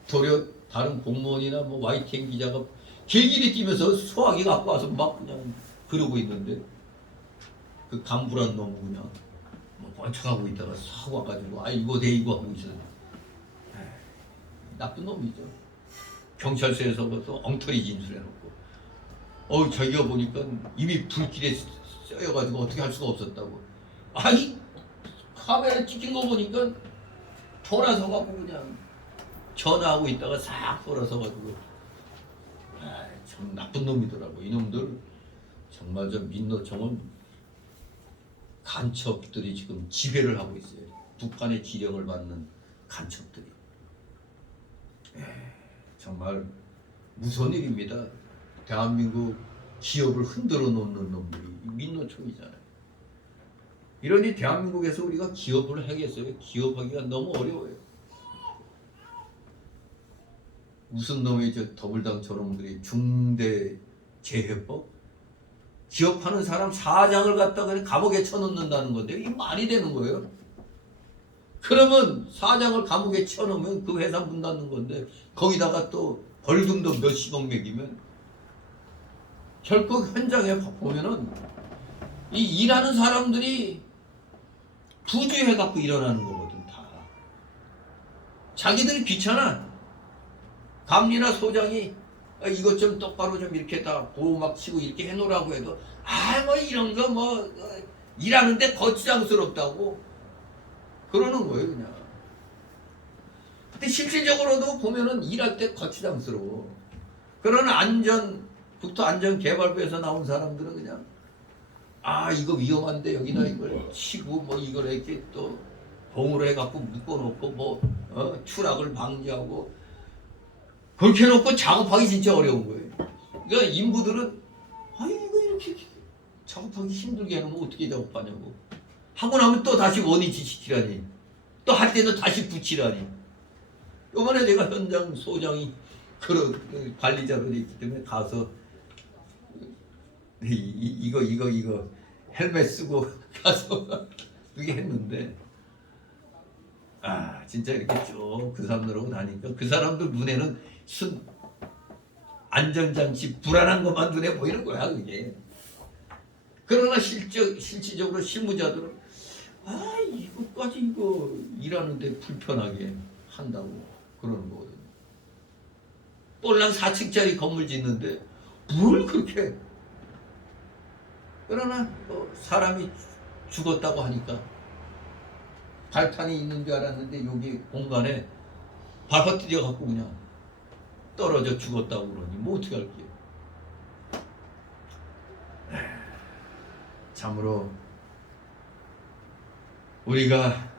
도리어 다른 공무원이나 뭐 YTN 기자가 길길이 뛰면서 소화기 갖고 와서 막 그냥 그러고 있는데 그 간부란 놈은 그냥 뭐 번쩍하고 있다가 싹 와가지고 아이고 네이고 하고 있어요. 나쁜 놈이죠. 경찰서에서 또 엉터리 진술해놓고 자기가 보니까 이미 불길에 쏘여가지고 어떻게 할 수가 없었다고. 아이 카메라 찍힌 거 보니까 돌아서가고 그냥 전화하고 있다가 싹 돌아서가지고 참 나쁜 놈이더라고. 이놈들 정말 저 민노총은 간첩들이 지금 지배를 하고 있어요. 북한의 지령을 받는 간첩들이. 정말 무서운 일입니다. 대한민국 기업을 흔들어 놓는 놈들이 민노총이잖아요. 이러니 대한민국에서 우리가 기업을 하겠어요? 기업하기가 너무 어려워요. 무슨 놈의 저 더불당 저놈들이 중대재해법? 기업하는 사람 사장을 갖다가 감옥에 쳐넣는다는 건데 이게 말이 되는 거예요? 그러면 사장을 감옥에 쳐넣으면 그 회사 문 닫는 건데 거기다가 또 벌금도 몇십억 매기면 결국 현장에 보면은 이 일하는 사람들이 부주해갖고 일어나는 거거든. 다 자기들이 귀찮아. 감리나 소장이 이것 좀 똑바로 좀 이렇게 다 보호막 치고 이렇게 해놓으라고 해도 뭐 이런 거 뭐 일하는데 거추장스럽다고 그러는 거예요 그냥. 근데 실질적으로도 보면은 일할 때 거추장스러워. 그런 국토안전개발부에서 나온 사람들은 그냥 이거 위험한데 여기다 이걸 치고 뭐 이걸 이렇게 또 봉으로 해갖고 묶어놓고 뭐 추락을 방지하고 그렇게 해놓고 작업하기 진짜 어려운 거예요. 그러니까 인부들은 이거 이렇게 작업하기 힘들게 해놓으면 어떻게 작업하냐고 하고 나면 또 다시 원위치 시키라니 또 할 때는 다시 붙이라니. 요번에 내가 현장 소장이 그런 관리자로 있기 때문에 가서 이거 헬멧 쓰고 가서 그게 했는데 진짜 이렇게 쭉 그 사람들하고 다니까 그 사람들 눈에는 안전장치 불안한 것만 눈에 보이는 거야 그게. 그러나 실질적으로 실무자들은 이거까지 이거 일하는데 불편하게 한다고 그러는 거거든요. 볼랑 4층짜리 건물 짓는데 뭘 그렇게. 그러나 사람이 죽었다고 하니까 발판이 있는 줄 알았는데 여기 공간에 발판 뛰어갖고 그냥 떨어져 죽었다고 그러니 뭐 어떻게 할게요. 참으로 우리가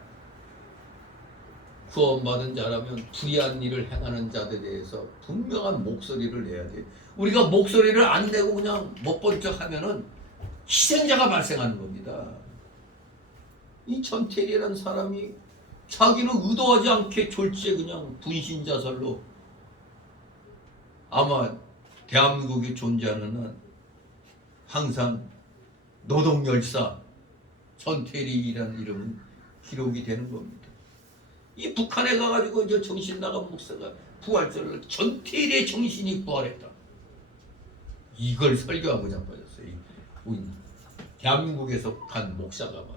구원받은 자라면 불의한 일을 행하는 자들에 대해서 분명한 목소리를 내야 돼. 우리가 목소리를 안 내고 그냥 못 본 척 하면은 희생자가 발생하는 겁니다. 이 전태일이라는 사람이 자기는 의도하지 않게 졸지에 그냥 분신자살로 아마 대한민국이 존재하는 한 항상 노동열사 전태일이라는 이름은 기록이 되는 겁니다. 이 북한에 가가지고 저 정신 나간 목사가 부활절을 전태일의 정신이 부활했다. 이걸 설교하고 자빠졌어요. 대한민국에서 간 목사가 말이에요.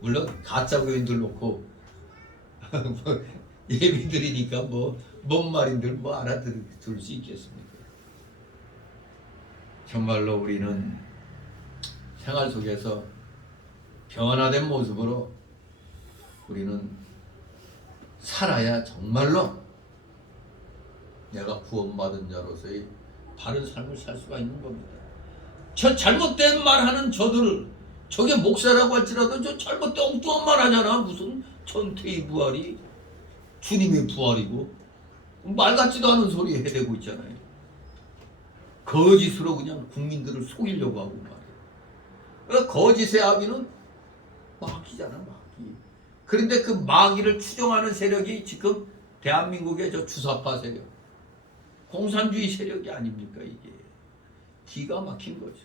물론 가짜 교인들 놓고 예비 드리니까 뭔 말인들 알아들을 수 있겠습니까? 정말로 우리는 생활 속에서 변화된 모습으로 우리는 살아야 정말로 내가 구원받은 자로서의 바른 삶을 살 수가 있는 겁니다. 저 잘못된 말하는 저게 목사라고 할지라도 저 잘못된 엉뚱한 말 하잖아. 무슨 전태일 부활이 주님의 부활이고 말 같지도 않은 소리 해대고 있잖아요. 거짓으로 그냥 국민들을 속이려고 하고 말이에요. 그러니까 거짓의 아비는 마귀잖아, 마귀. 그런데 그 마귀를 추종하는 세력이 지금 대한민국의 저 주사파 세력, 공산주의 세력이 아닙니까 이게. 기가 막힌 거죠.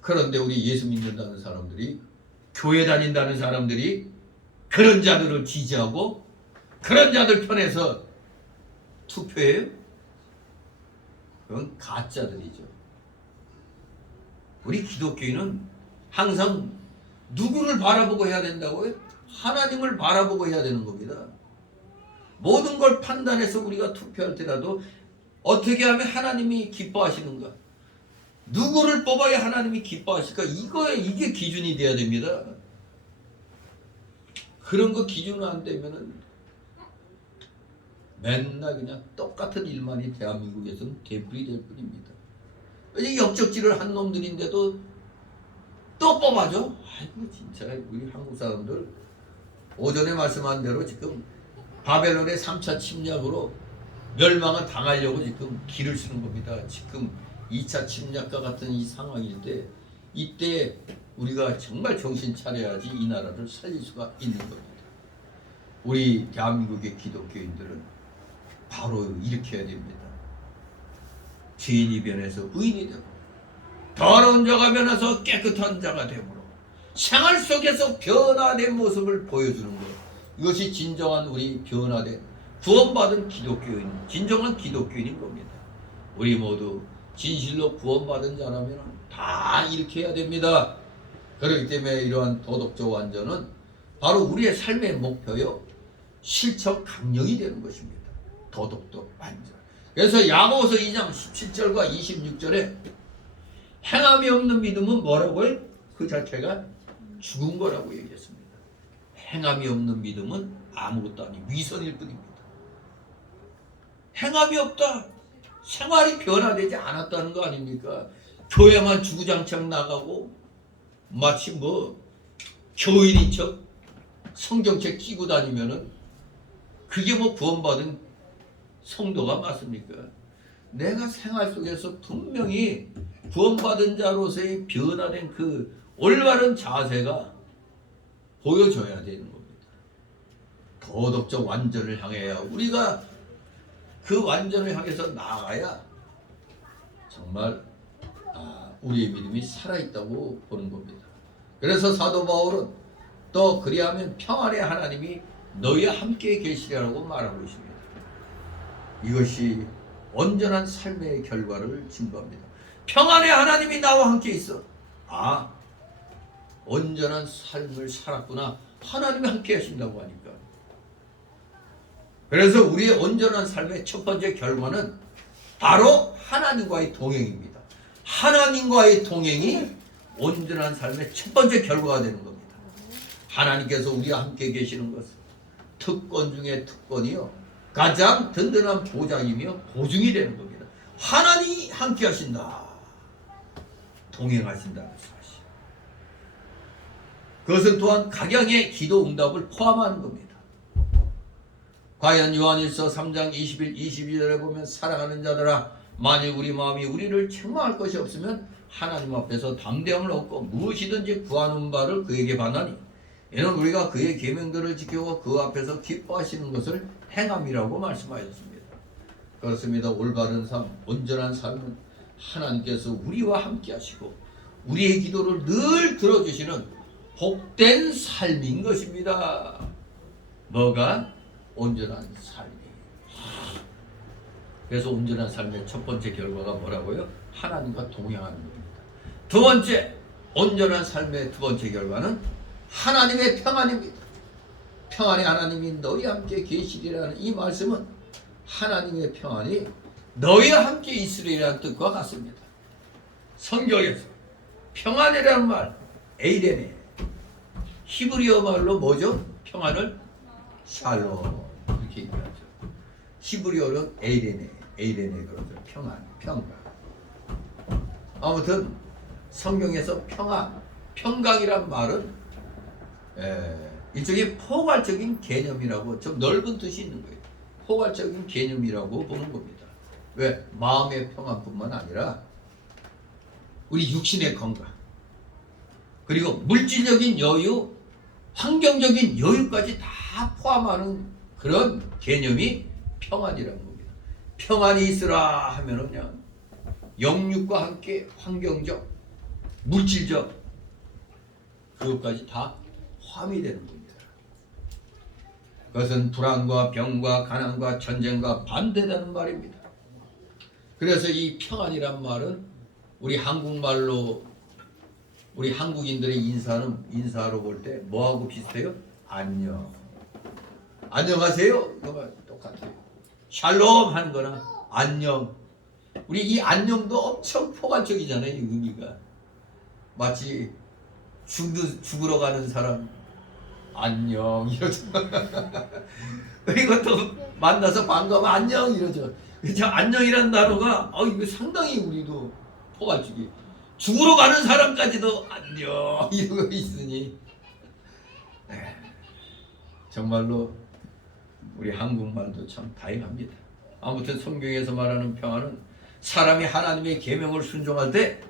그런데 우리 예수 믿는다는 사람들이, 교회 다닌다는 사람들이 그런 자들을 지지하고 그런 자들 편에서 투표해요? 그건 가짜들이죠. 우리 기독교인은 항상 누구를 바라보고 해야 된다고요? 하나님을 바라보고 해야 되는 겁니다. 모든 걸 판단해서 우리가 투표할 때라도 어떻게 하면 하나님이 기뻐하시는가? 누구를 뽑아야 하나님이 기뻐하실까? 이게 기준이 돼야 됩니다. 그런 거 기준은 안 되면은 맨날 그냥 똑같은 일만이 대한민국에서는 되풀이 될 뿐입니다. 이 역적질을 한 놈들인데도 또 뽑아줘? 아이고 진짜 우리 한국 사람들 오전에 말씀한 대로 지금 바벨론의 3차 침략으로 멸망을 당하려고 지금 길을 쓰는 겁니다. 지금 2차 침략과 같은 이 상황일 때 이때 우리가 정말 정신 차려야지 이 나라를 살릴 수가 있는 겁니다. 우리 대한민국의 기독교인들은 바로 이렇게 해야 됩니다. 죄인이 변해서 의인이 되고 더러운 자가 변해서 깨끗한 자가 되므로 생활 속에서 변화된 모습을 보여주는 것, 이것이 진정한 우리 변화된 구원받은 기독교인, 진정한 기독교인인 겁니다. 우리 모두 진실로 구원받은 자라면 다 이렇게 해야 됩니다. 그렇기 때문에 이러한 도덕적 완전은 바로 우리의 삶의 목표요, 실천 강령이 되는 것입니다. 도덕적 완전. 그래서 야고보서 2장 17절과 26절에 행함이 없는 믿음은 뭐라고요? 그 자체가 죽은 거라고 얘기했습니다. 행함이 없는 믿음은 아무것도 아닌 위선일 뿐입니다. 행함이 없다. 생활이 변화되지 않았다는 거 아닙니까? 교회만 주구장창 나가고 마치 뭐 교인인 척 성경책 끼고 다니면은 그게 뭐 구원받은 성도가 맞습니까? 내가 생활 속에서 분명히 구원받은 자로서의 변화된 그 올바른 자세가 보여줘야 되는 겁니다. 도덕적 완전을 향해야 우리가 그 완전을 향해서 나아가야 정말 우리의 믿음이 살아있다고 보는 겁니다. 그래서 사도 바울은 또 그리하면 평안의 하나님이 너희와 함께 계시리라고 말하고 있습니다. 이것이 온전한 삶의 결과를 증거합니다. 평안의 하나님이 나와 함께 있어. 온전한 삶을 살았구나. 하나님이 함께 하신다고 하니까. 그래서 우리의 온전한 삶의 첫 번째 결과는 바로 하나님과의 동행입니다. 하나님과의 동행이 온전한 삶의 첫 번째 결과가 되는 겁니다. 하나님께서 우리와 함께 계시는 것은 특권 중에 특권이요, 가장 든든한 보장이며 보증이 되는 겁니다. 하나님이 함께 하신다. 동행하신다는 사실. 그것은 또한 각양의 기도 응답을 포함하는 겁니다. 과연 요한일서 3장 21, 22절에 보면 사랑하는 자들아, 만일 우리 마음이 우리를 책망할 것이 없으면 하나님 앞에서 담대함을 얻고 무엇이든지 구하는 바를 그에게 받나니 이는 우리가 그의 계명들을 지키고 그 앞에서 기뻐하시는 것을 행함이라고 말씀하셨습니다. 그렇습니다. 올바른 삶, 온전한 삶은 하나님께서 우리와 함께 하시고 우리의 기도를 늘 들어주시는 복된 삶인 것입니다. 뭐가? 온전한 삶이. 그래서 온전한 삶의 첫 번째 결과가 뭐라고요? 하나님과 동행하는 겁니다. 두 번째, 온전한 삶의 두 번째 결과는 하나님의 평안입니다. 평안의 하나님이 너희와 함께 계시리라는 이 말씀은 하나님의 평안이 너희와 함께 있으리라는 뜻과 같습니다. 성경에서 평안이라는 말, 에이데네, 히브리어 말로 뭐죠? 평안을 샬롬 이렇게 얘기하죠. 히브리어는 에이데네 그러죠. 평안, 평강. 아무튼 성경에서 평안, 평강이란 말은 일종의 포괄적인 개념이라고, 좀 넓은 뜻이 있는 거예요. 포괄적인 개념이라고 보는 겁니다. 왜? 마음의 평안뿐만 아니라 우리 육신의 건강, 그리고 물질적인 여유, 환경적인 여유까지 다 포함하는 그런 개념이 평안이라는 겁니다. 평안이 있으라 하면은 그냥 영육과 함께 환경적, 물질적 그것까지 다 포함이 되는 겁니다. 그것은 불안과 병과 가난과 전쟁과 반대라는 말입니다. 그래서 이 평안이란 말은 우리 한국말로 우리 한국인들의 인사로 볼 때 뭐하고 비슷해요? 안녕. 안녕하세요. 그거 똑같아요. 샬롬 하는 거나 안녕. 우리 이 안녕도 엄청 포괄적이잖아요. 이 의미가 마치 죽으러 가는 사람 안녕 이러죠. 그리고 또 만나서 반가워 안녕 이러죠. 저 안녕이라는 단어가 이거 상당히 우리도 포괄적이 죽으러 가는 사람까지도 안녕 이러고 있으니 정말로 우리 한국말도 참 다양합니다. 아무튼 성경에서 말하는 평안은 사람이 하나님의 계명을 순종할 때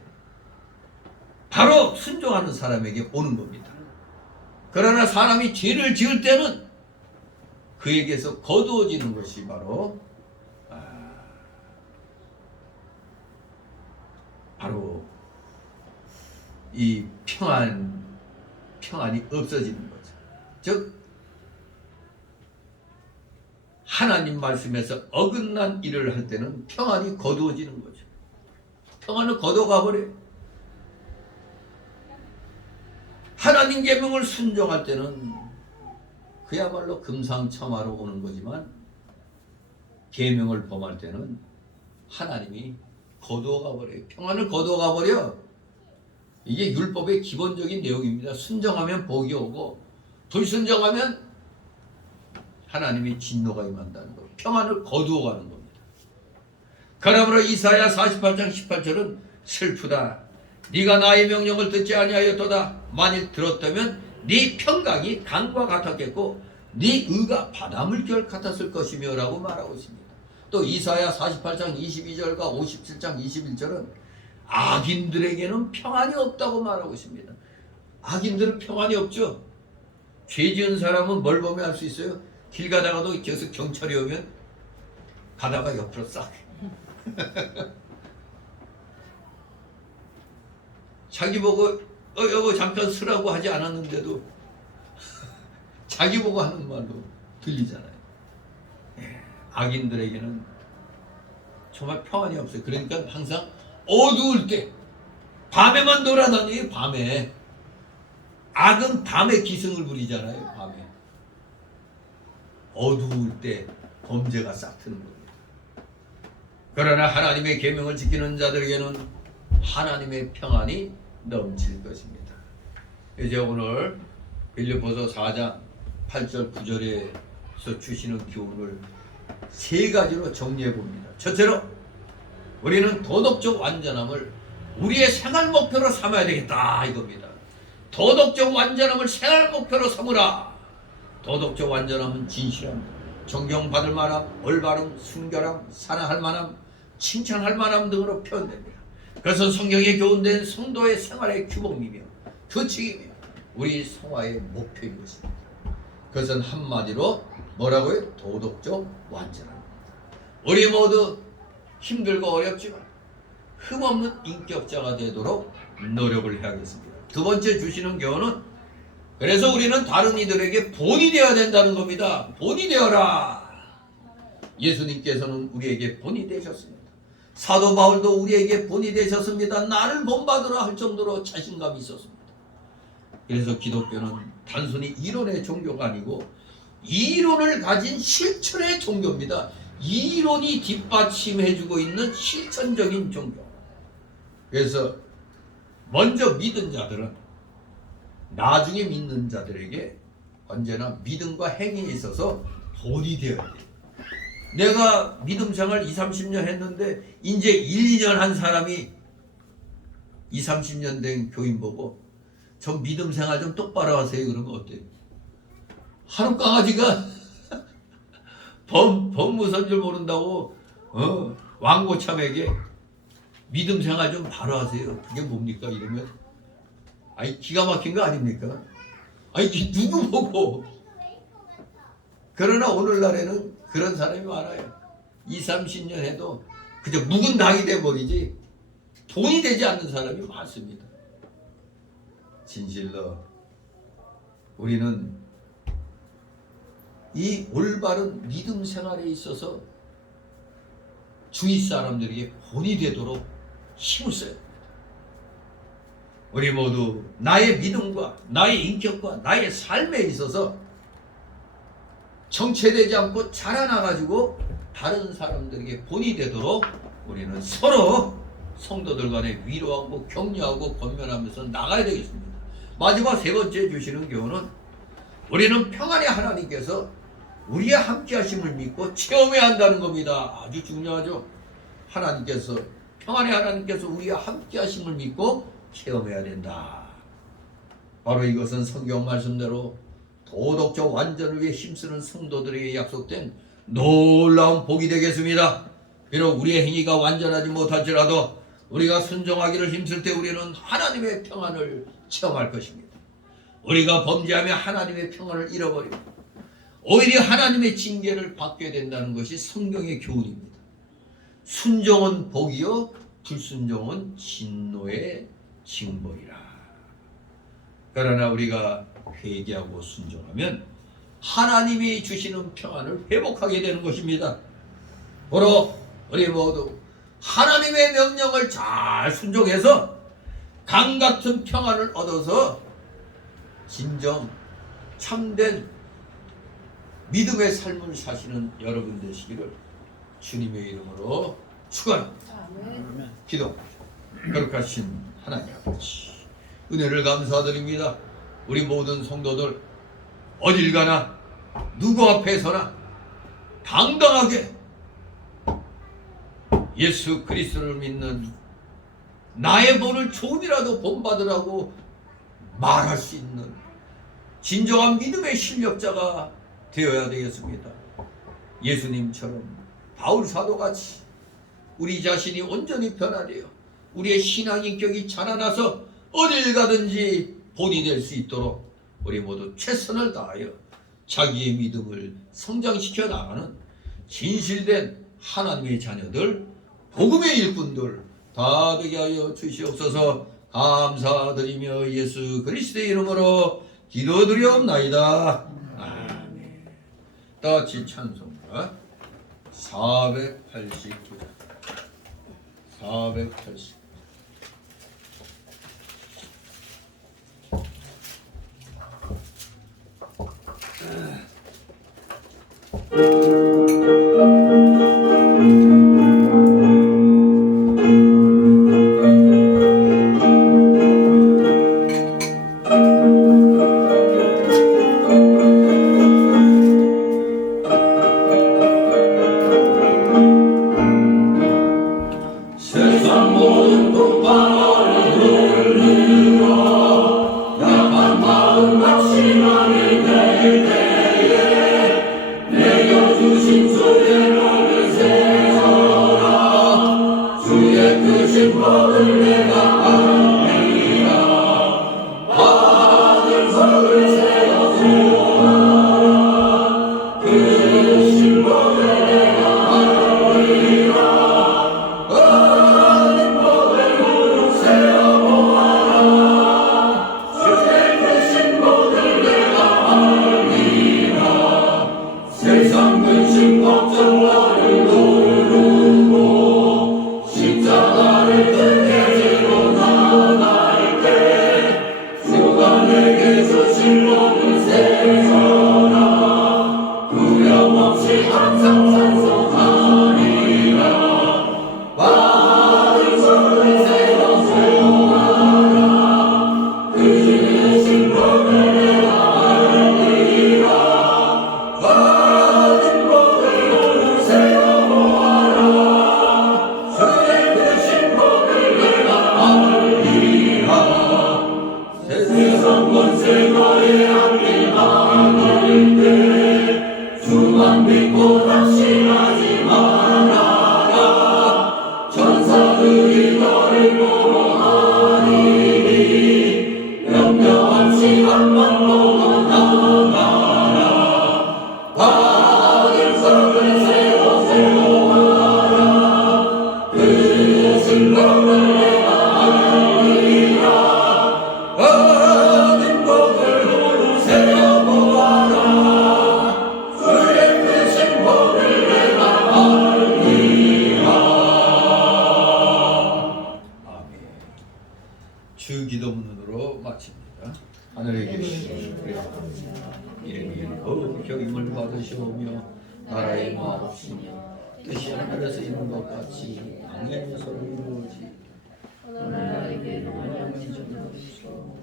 바로 순종하는 사람에게 오는 겁니다. 그러나 사람이 죄를 지을 때는 그에게서 거두어지는 것이 바로 이 평안이 없어지는 거죠. 즉 하나님 말씀에서 어긋난 일을 할 때는 평안이 거두어지는 거죠. 평안을 거둬가 버려요. 하나님 계명을 순종할 때는 그야말로 금상첨화로 오는 거지만 계명을 범할 때는 하나님이 거두어가 버려요. 평안을 거두어가 버려. 이게 율법의 기본적인 내용입니다. 순종하면 복이 오고 불순종하면 하나님의 진노가 임한다는 것. 평안을 거두어가는 겁니다. 그러므로 이사야 48장 18절은 슬프다. 네가 나의 명령을 듣지 아니하였도다. 만일 들었다면 네 평강이 강과 같았겠고 네 의가 바닷물결 같았을 것이며 라고 말하고 있습니다. 또 이사야 48장 22절과 57장 21절은 악인들에게는 평안이 없다고 말하고 있습니다. 악인들은 평안이 없죠. 죄 지은 사람은 뭘 보면 알 수 있어요? 길 가다가도 저기서 경찰이 오면 가다가 옆으로 싹 자기 보고 여보 잠깐 서라고 하지 않았는데도 자기 보고 하는 말로 들리잖아요. 악인들에게는 정말 평안이 없어요. 그러니까 항상 어두울 때 밤에만 돌아다녀요. 밤에 악은 밤에 기승을 부리잖아요. 밤에 어두울 때 범죄가 싹 트는 겁니다. 그러나 하나님의 계명을 지키는 자들에게는 하나님의 평안이 넘칠 것입니다. 이제 오늘 빌립보서 4장 8절 9절에서 주시는 교훈을 세 가지로 정리해 봅니다. 첫째로 우리는 도덕적 완전함을 우리의 생활 목표로 삼아야 되겠다 이겁니다. 도덕적 완전함을 생활 목표로 삼으라. 도덕적 완전함은 진실함, 존경받을 만함, 올바름, 순결함, 사랑할 만함, 칭찬할 만함 등으로 표현됩니다. 그래서 성경에 교훈된 성도의 생활의 규범이며 규칙이며 우리 성화의 목표인 것입니다. 그것은 한마디로 뭐라고요? 도덕적 완전함입니다. 우리 모두 힘들고 어렵지만 흠없는 인격자가 되도록 노력을 해야겠습니다. 두 번째 주시는 교훈은 그래서 우리는 다른 이들에게 본이 되어야 된다는 겁니다. 본이 되어라. 예수님께서는 우리에게 본이 되셨습니다. 사도 바울도 우리에게 본이 되셨습니다. 나를 본받으라 할 정도로 자신감이 있었습니다. 그래서 기독교는 단순히 이론의 종교가 아니고 이론을 가진 실천의 종교입니다. 이론이 뒷받침해주고 있는 실천적인 종교. 그래서 먼저 믿은 자들은 나중에 믿는 자들에게 언제나 믿음과 행위에 있어서 본이 되어야 돼요. 내가 믿음 생활 20-30년 했는데 이제 1-2년 한 사람이 20-30년 된 교인 보고 저 믿음 생활 좀 똑바로 하세요. 그러면 어때요? 하루 강아지가 법무선 줄 모른다고 왕고참에게 믿음 생활 좀 바로 하세요. 그게 뭡니까? 이러면 아니 기가 막힌 거 아닙니까? 아니 누구 보고. 그러나 오늘날에는 그런 사람이 많아요. 20-30년 해도 그저 묵은 닭이 돼버리지 돈이 되지 않는 사람이 많습니다. 진실로 우리는 이 올바른 믿음 생활에 있어서 주위 사람들에게 본이 되도록 힘을 써야 됩니다. 우리 모두 나의 믿음과 나의 인격과 나의 삶에 있어서 정체되지 않고 자라나가지고 다른 사람들에게 본이 되도록 우리는 서로 성도들 간에 위로하고 격려하고 권면하면서 나가야 되겠습니다. 마지막 세 번째 주시는 교훈은 우리는 평안의 하나님께서 우리의 함께 하심을 믿고 체험해야 한다는 겁니다. 아주 중요하죠. 하나님께서 평안의 하나님께서 우리와 함께 하심을 믿고 체험해야 된다. 바로 이것은 성경 말씀대로 도덕적 완전을 위해 힘쓰는 성도들에게 약속된 놀라운 복이 되겠습니다. 비록 우리의 행위가 완전하지 못할지라도 우리가 순종하기를 힘쓸 때 우리는 하나님의 평안을 체험할 것입니다. 우리가 범죄하며 하나님의 평안을 잃어버리고 오히려 하나님의 징계를 받게 된다는 것이 성경의 교훈입니다. 순종은 복이요 불순종은 진노의 징벌이라. 그러나 우리가 회개하고 순종하면 하나님이 주시는 평안을 회복하게 되는 것입니다. 바로 우리 모두 하나님의 명령을 잘 순종해서 강같은 평안을 얻어서 진정 참된 믿음의 삶을 사시는 여러분 되시기를 주님의 이름으로 축원합니다. 기도합니다. 거룩하신 하나님 아버지, 은혜를 감사드립니다. 우리 모든 성도들 어딜 가나 누구 앞에서나 당당하게 예수 그리스도를 믿는 나의 본을 조금이라도 본받으라고 말할 수 있는 진정한 믿음의 실력자가 되어야 되겠습니다. 예수님처럼 바울 사도같이 우리 자신이 온전히 변화되어 우리의 신앙 인격이 자라나서 어딜 가든지 본이 될 수 있도록 우리 모두 최선을 다하여 자기의 믿음을 성장시켜 나가는 진실된 하나님의 자녀들, 복음의 일꾼들 다 되게 하여 주시옵소서. 감사드리며 예수 그리스도의 이름으로 기도드리옵나이다. 아멘. 다 같이 찬송가 489장 480. 세상 모든 동방을 돌리고 약한 마음 낙심하게 될 때에 내게 주신 주의 복을 세워라. 주의 크신 복을 내가 알리라. 받은 복을 세워 주어라. 크신 복을 내가 알리라. 세상 근심 걱정 나를 누르고 십자가를 등에 지고 나갈 때 주가 내게 주신 복을 세워라. 두려움 없이 항상 찬송하리라. 받은 복을 세워 주어라. 크신 복을 내가 알리라. 세상 권세 너의 앞길 막을 때 주만 믿고 낙심하지 말아라. 천사들이 너를 보호하리니 염려 없이 앞만 보고 나가라. 받은 복을 세워 세워라. 크신 복을 내가 알리라. 받은 복을 세워보아라. 주의 크신 복을 내가 알리라. 아멘. 주 기도문으로 마칩니다. 하늘에 계신 우리 아버지, 이름이 거룩히 여김을 받으시오며 나라의 마옵시며 뜻이 하늘에서 있는 것 같이 땅에서 이루어지. 오늘 우리에게 주옵시고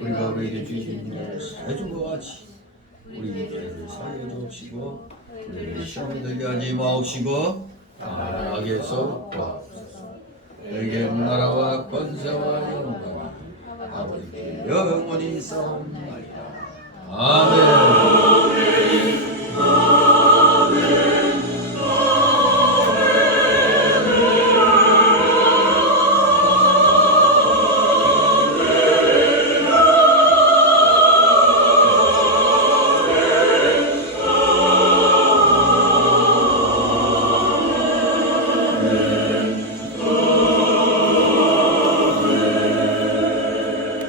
우리가 우리에게 주신 일을 사해준 것 같이 우리 죄를 사하여 주옵시고 우리를 시험에 들게 하지 마옵시고 악에서 구하옵소서. 너희의 나라와 권세와 영광이 아버지께 영원히 있사옵나이다. 아멘.